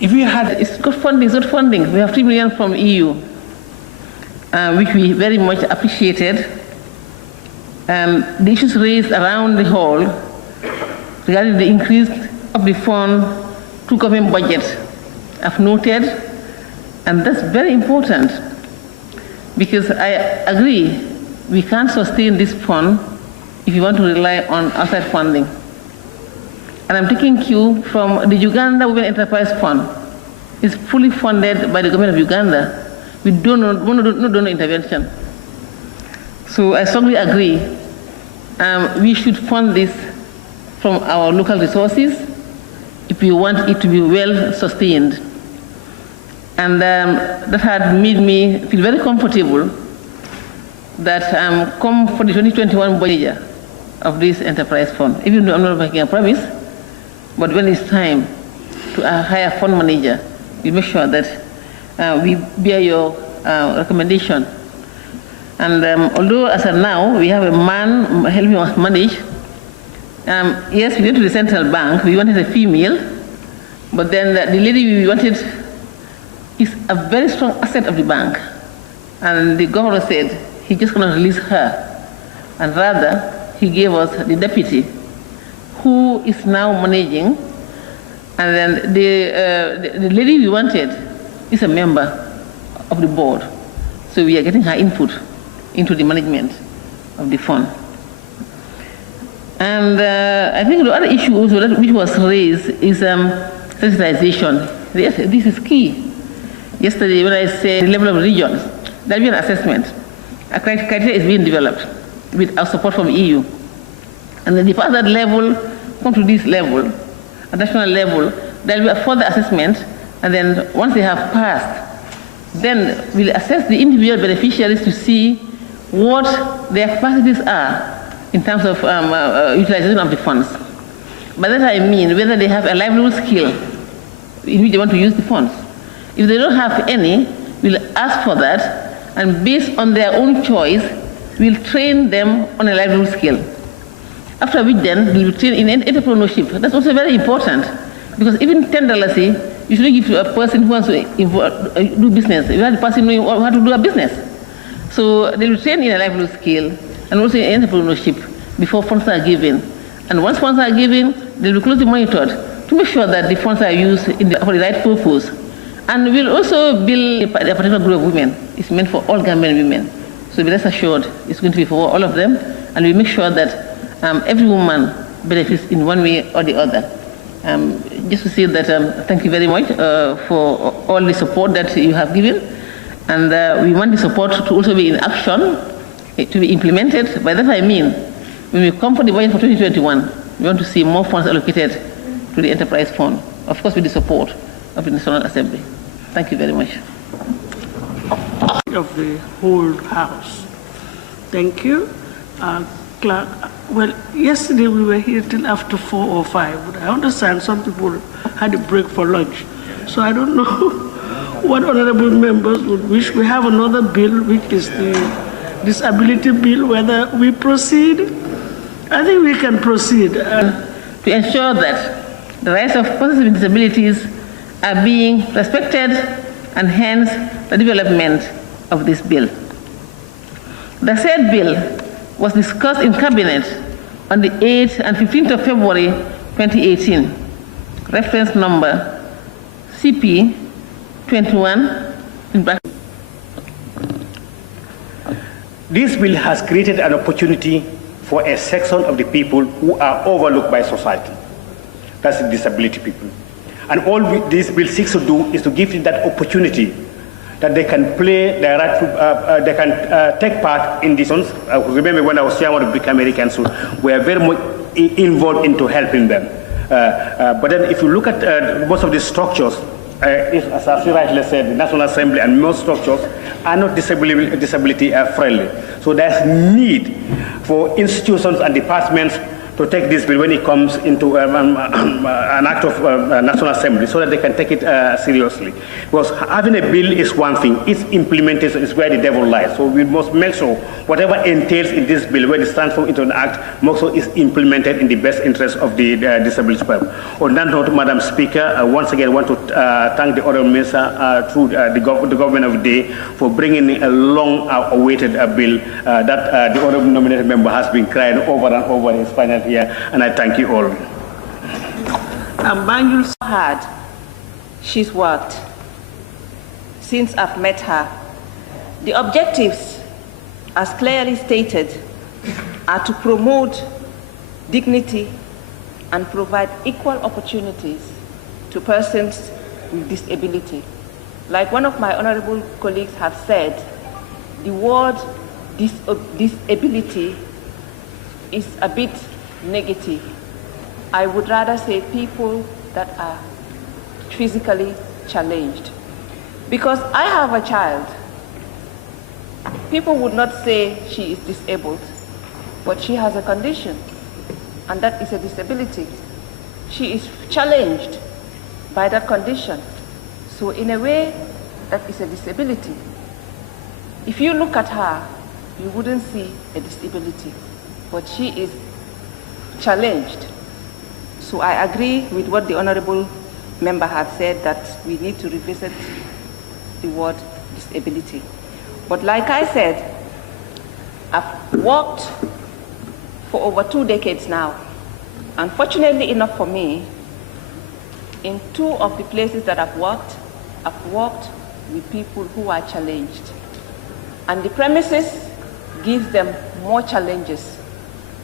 If we had... It's good funding, it's good funding. We have 3 million from EU, which we very much appreciated. The issues raised around the hall regarding the increase of the fund to government budget, I've noted, and that's very important, because I agree we can't sustain this fund if you want to rely on outside funding. And I'm taking cue from the Uganda Women Enterprise Fund. It's fully funded by the government of Uganda with no donor intervention. So I strongly agree we should fund this from our local resources if we want it to be well sustained. And that had made me feel very comfortable that come for the 2021 budget of this enterprise fund, even though I'm not making a promise, but when it's time to hire a fund manager, we make sure that we bear your recommendation. And although as of now we have a man helping us manage, yes, we went to the central bank, we wanted a female, but then the lady we wanted is a very strong asset of the bank. And the governor said he just cannot release her, and rather he gave us the deputy, who is now managing, and then the lady we wanted is a member of the board. So we are getting her input into the management of the fund. And I think the other issue also which was raised is sensitization. Yes, this is key. Yesterday when I said the level of regions, there will be an assessment. A criteria is being developed with our support from EU. And then if at that level come to this level, at national level, there will be a further assessment, and then once they have passed, then we'll assess the individual beneficiaries to see what their capacities are in terms of utilization of the funds. By that I mean whether they have a livelihood skill in which they want to use the funds. If they don't have any, we'll ask for that, and based on their own choice, we'll train them on a livelihood skill. After which then, we'll train in entrepreneurship. That's also very important, because even $10, you shouldn't give to a person who wants to do business. You have the person knowing how to do a business. So they will train in a livelihood skill and also in entrepreneurship before funds are given. And once funds are given, they'll be closely monitored to make sure that the funds are used for the right purpose. And we'll also build a particular group of women. It's meant for all Gambian women. So be rest assured, it's going to be for all of them, and we make sure that every woman benefits in one way or the other. Just to say that thank you very much for all the support that you have given, and we want the support to also be in action, to be implemented. By that I mean, when we come for the budget for 2021, we want to see more funds allocated to the Enterprise Fund, of course with the support of the National Assembly. Thank you very much. Of the whole House. Thank you. Clerk, well, yesterday we were here till after 4 or 5, but I understand some people had a break for lunch. So I don't know what honorable members would wish. We have another bill, which is the disability bill, whether we proceed. I think we can proceed. To ensure that the rights of persons with disabilities are being respected, and hence the development of this bill. The said bill was discussed in Cabinet on the 8th and 15th of February 2018, reference number CP 21. This bill has created an opportunity for a section of the people who are overlooked by society. That's the disability people. And all this bill seeks to do is to give them that opportunity that they can play their right, they can take part in these ones. Remember when I was chairman of the American Council, we are very much involved into helping them. But then if you look at most of the structures, as I rightly said, the National Assembly and most structures are not disability friendly. So there's need for institutions and departments to take this bill when it comes into an act of National Assembly so that they can take it seriously. Because having a bill is one thing, its implementation is where the devil lies. So we must make sure whatever entails in this bill, when it transforms into an act, make sure it's implemented in the best interest of the disabled people. On that note, Madam Speaker, I once again want to thank the Honourable Minister through the government of the day for bringing a long-awaited bill that the Honourable nominated member has been crying over and over in his final here, and I thank you all. Banjul hard. She's worked since I've met her. The objectives, as clearly stated, are to promote dignity and provide equal opportunities to persons with disability. Like one of my honorable colleagues have said, the word disability is a bit negative. I would rather say people that are physically challenged. Because I have a child, people would not say she is disabled, but she has a condition, and that is a disability. She is challenged by that condition. So in a way, that is a disability. If you look at her, you wouldn't see a disability, but she is challenged. So I agree with what the honorable member had said, that we need to revisit the word disability. But like I said, I've worked for over 2 decades now. Unfortunately enough for me, in 2 of the places that I've worked with people who are challenged. And the premises gives them more challenges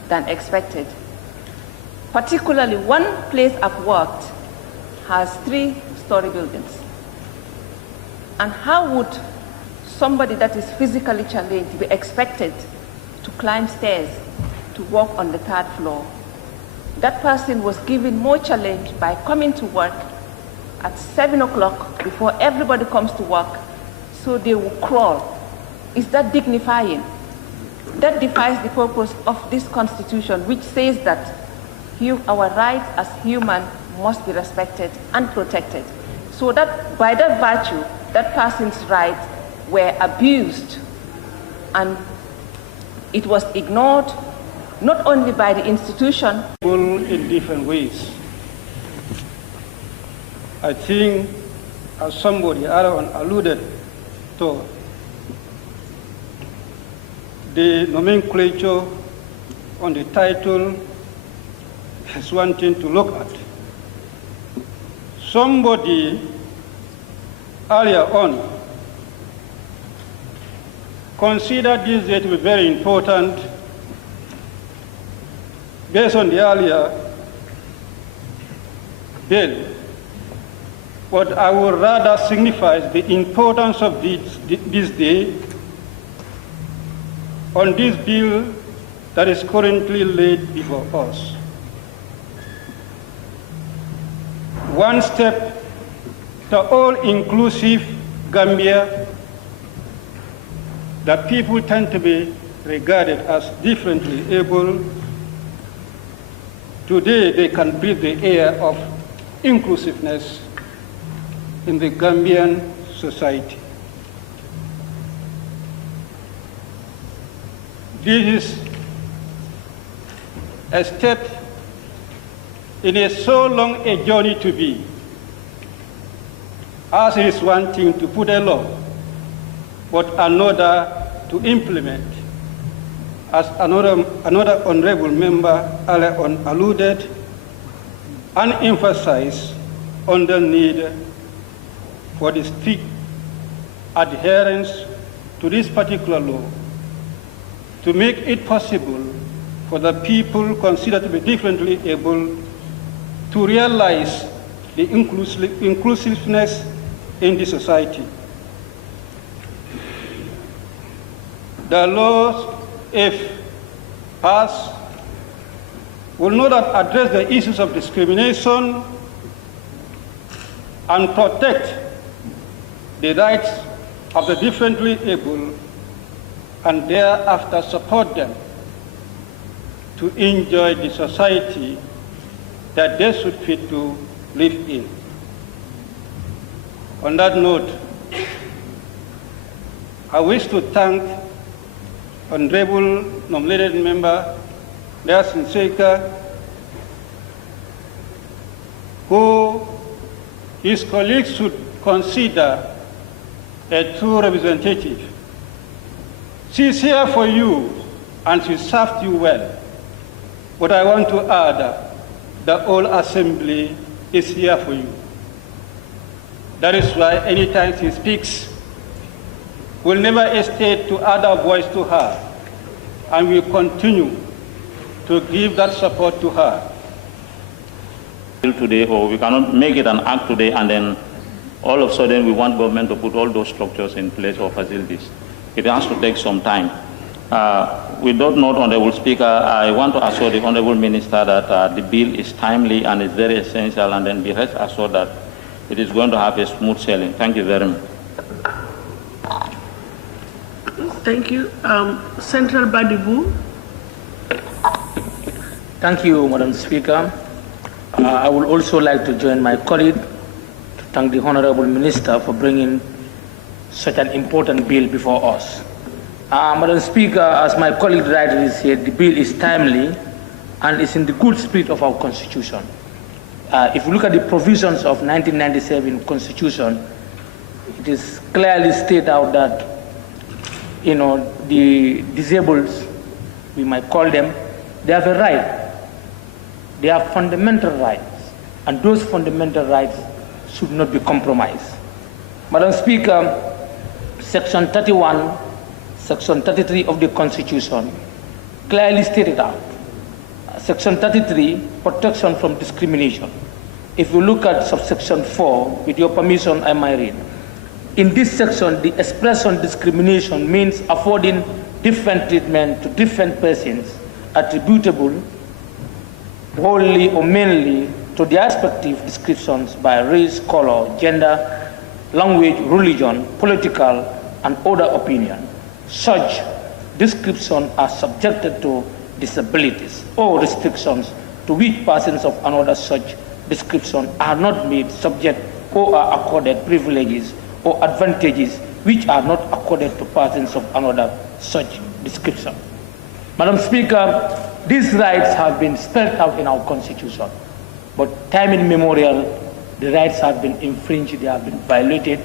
than expected. Particularly one place I've worked has 3-story buildings. And how would somebody that is physically challenged be expected to climb stairs to walk on the 3rd floor? That person was given more challenge by coming to work at 7 o'clock before everybody comes to work, so they will crawl. Is that dignifying? That defies the purpose of this Constitution, which says that our rights as human must be respected and protected. So that by that virtue, that person's rights were abused, and it was ignored not only by the institution. In different ways. I think, as somebody alluded to, the nomenclature on the title is one thing to look at. Somebody earlier on considered this day to be very important based on the earlier bill. But I would rather signify the importance of this day on this bill that is currently laid before us. one step to all-inclusive Gambia that people tend to be regarded as differently able. Today, they can breathe the air of inclusiveness in the Gambian society. This is a step in a so long a journey to be, as it is one thing to put a law, but another to implement. As another honorable member alluded and emphasized on the need for the strict adherence to this particular law to make it possible for the people considered to be differently able to realize the inclusiveness in the society. The laws, if passed, will not address the issues of discrimination and protect the rights of the differently able, and thereafter support them to enjoy the society that they should fit to live in. On that note, I wish to thank Honorable nominated member Nelson Shaker, who his colleagues should consider a true representative. She is here for you and she served you well. But I want to add the whole assembly is here for you. That is why anytime she speaks, we'll never hesitate to add our voice to her, and we'll continue to give that support to her. Today, or we cannot make it an act today, and then all of a sudden we want government to put all those structures in place or facilities. It has to take some time. With that note, Honorable Speaker, I want to assure the Honorable Minister that the bill is timely and is very essential, and then be rest assured that it is going to have a smooth sailing. Thank you very much. Thank you. Central Badibu. Thank you, Madam Speaker. I would also like to join my colleague to thank the Honorable Minister for bringing such an important bill before us. Madam Speaker, as my colleague rightly said, the bill is timely and is in the good spirit of our Constitution. If you look at the provisions of 1997 Constitution, it is clearly stated out that, the disabled, we might call them, they have a right. They have fundamental rights, and those fundamental rights should not be compromised. Madam Speaker, Section 31, Section 33 of the Constitution clearly stated out. Section 33, protection from discrimination. If you look at subsection 4, with your permission, I might read. In this section, the expression discrimination means affording different treatment to different persons attributable wholly or mainly to their respective descriptions by race, color, gender, language, religion, political, and other opinion. Such descriptions are subjected to disabilities or restrictions to which persons of another such description are not made subject or are accorded privileges or advantages which are not accorded to persons of another such description. Madam Speaker, these rights have been spelled out in our Constitution, but time immemorial, the rights have been infringed, they have been violated,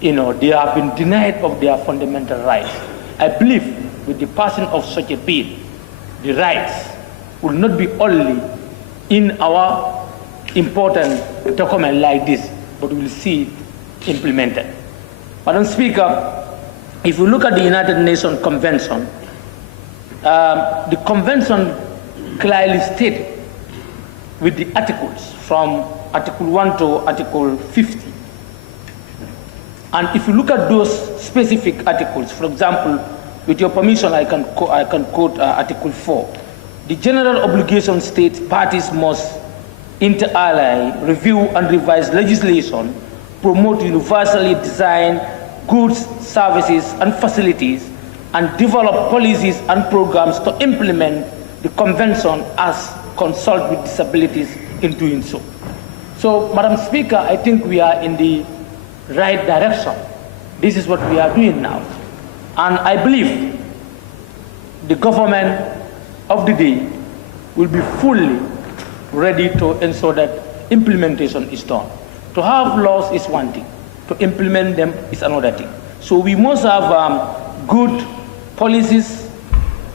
they have been denied of their fundamental rights. I believe with the passing of such a bill, the rights will not be only in our important document like this, but we will see it implemented. Madam Speaker, if you look at the United Nations Convention, the convention clearly stated with the articles from Article 1 to Article 50. And if you look at those specific articles, for example, with your permission, I can quote Article 4. The general obligation states parties must inter alia, review and revise legislation, promote universally designed goods, services, and facilities, and develop policies and programs to implement the convention as consult with disabilities in doing so. So, Madam Speaker, I think we are in the right direction. This is what we are doing now. And I believe the government of the day will be fully ready to ensure that implementation is done. To have laws is one thing, to implement them is another thing. So we must have good policies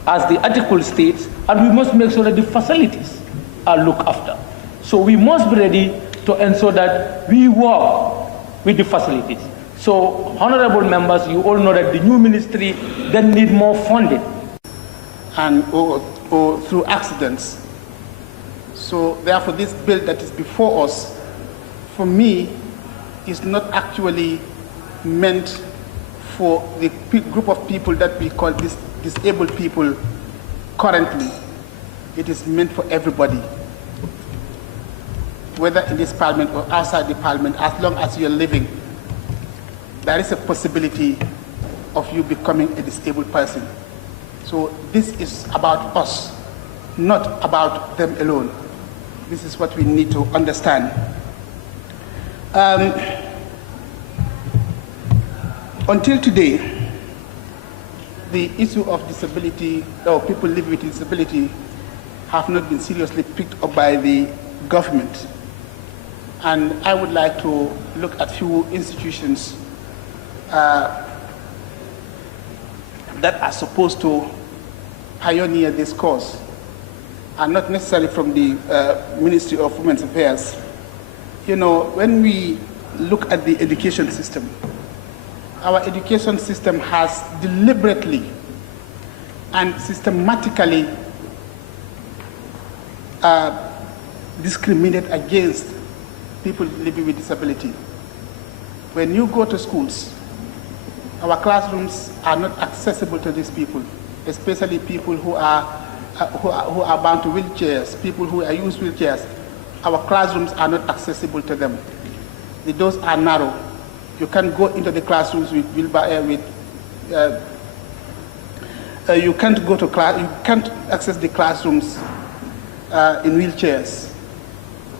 as the article states, and we must make sure that the facilities are looked after. So we must be ready to ensure that we work with the facilities. So, honorable members, you all know that the new ministry then need more funding. And or through accidents. So therefore this bill that is before us, for me, is not actually meant for the group of people that we call disabled people currently. It is meant for everybody, whether in this parliament or outside the parliament. As long as you're living, there is a possibility of you becoming a disabled person. So this is about us, not about them alone. This is what we need to understand. Until today, the issue of disability, or people living with disability, have not been seriously picked up by the government. And I would like to look at few institutions that are supposed to pioneer this cause, and not necessarily from the Ministry of Women's Affairs. You know, when we look at the education system, our education system has deliberately and systematically discriminated against people living with disability. When you go to schools, our classrooms are not accessible to these people, especially people who are bound to wheelchairs, people who use wheelchairs. Our classrooms are not accessible to them. The doors are narrow. You can't go into the classrooms with you can't go to class. You can't access the classrooms in wheelchairs.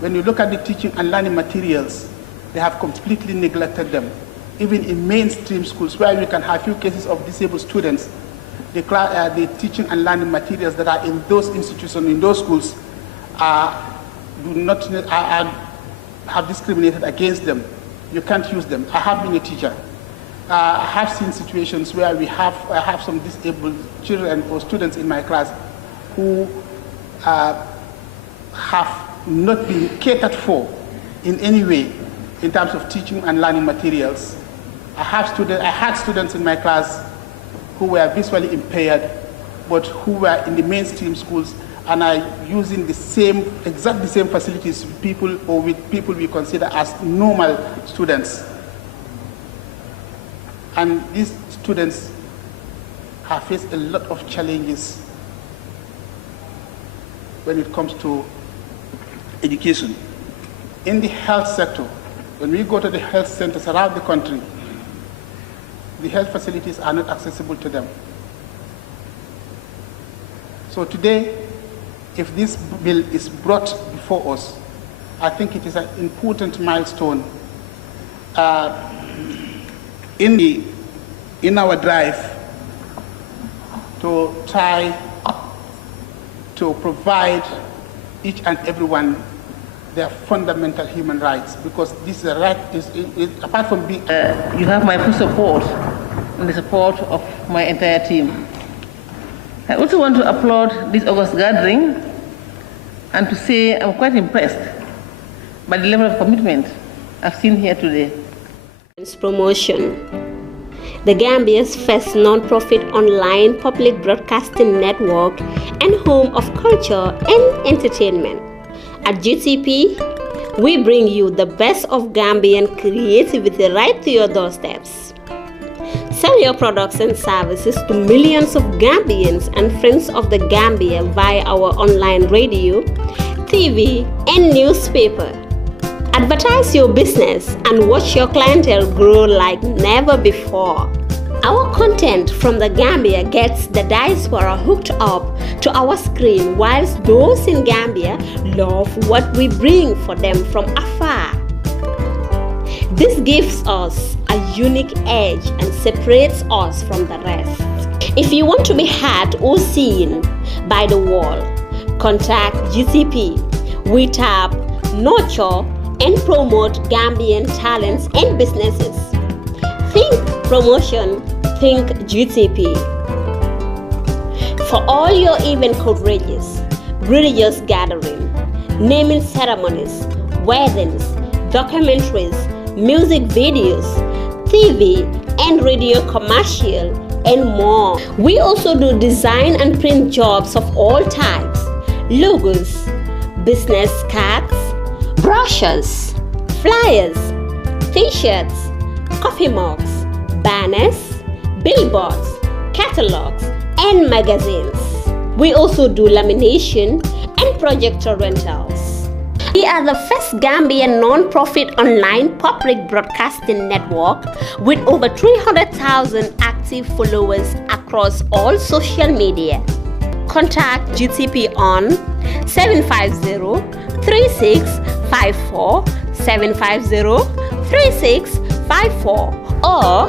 When you look at the teaching and learning materials, they have completely neglected them. Even in mainstream schools, where you can have few cases of disabled students, the teaching and learning materials that are in those institutions, in those schools, have discriminated against them. You can't use them. I have been a teacher. I have seen situations where I have some disabled children or students in my class who have not been catered for in any way in terms of teaching and learning materials. I had students in my class who were visually impaired, but who were in the mainstream schools and are using exactly the same facilities with people we consider as normal students. And these students have faced a lot of challenges when it comes to education. In the health sector, when we go to the health centers around the country, the health facilities are not accessible to them. So today, if this bill is brought before us, I think it is an important milestone in our drive to try to provide each and everyone their fundamental human rights, because this is a right, apart from being... You have my full support and the support of my entire team. I also want to applaud this August gathering and to say I'm quite impressed by the level of commitment I've seen here today. Promotion. The Gambia's first non-profit online public broadcasting network and home of culture and entertainment. At GTP, we bring you the best of Gambian creativity right to your doorsteps. Sell your products and services to millions of Gambians and friends of the Gambia via our online radio, TV, and newspaper. Advertise your business and watch your clientele grow like never before. Our content from the Gambia gets the diaspora hooked up to our screen, whilst those in Gambia love what we bring for them from afar. This gives us a unique edge and separates us from the rest. If you want to be heard or seen by the world, contact GTP. We tap, nurture, and promote Gambian talents and businesses. Think promotion, think GTP. For all your event coverages, religious gathering, naming ceremonies, weddings, documentaries, music videos, TV and radio commercial, and more. We also do design and print jobs of all types, logos, business cards, brochures, flyers, t-shirts, coffee mugs, banners, billboards, catalogs, and magazines. We also do lamination and projector rentals. We are the first Gambian non-profit online public broadcasting network with over 300,000 active followers across all social media. Contact GTP on 750-3654, 750-3654 or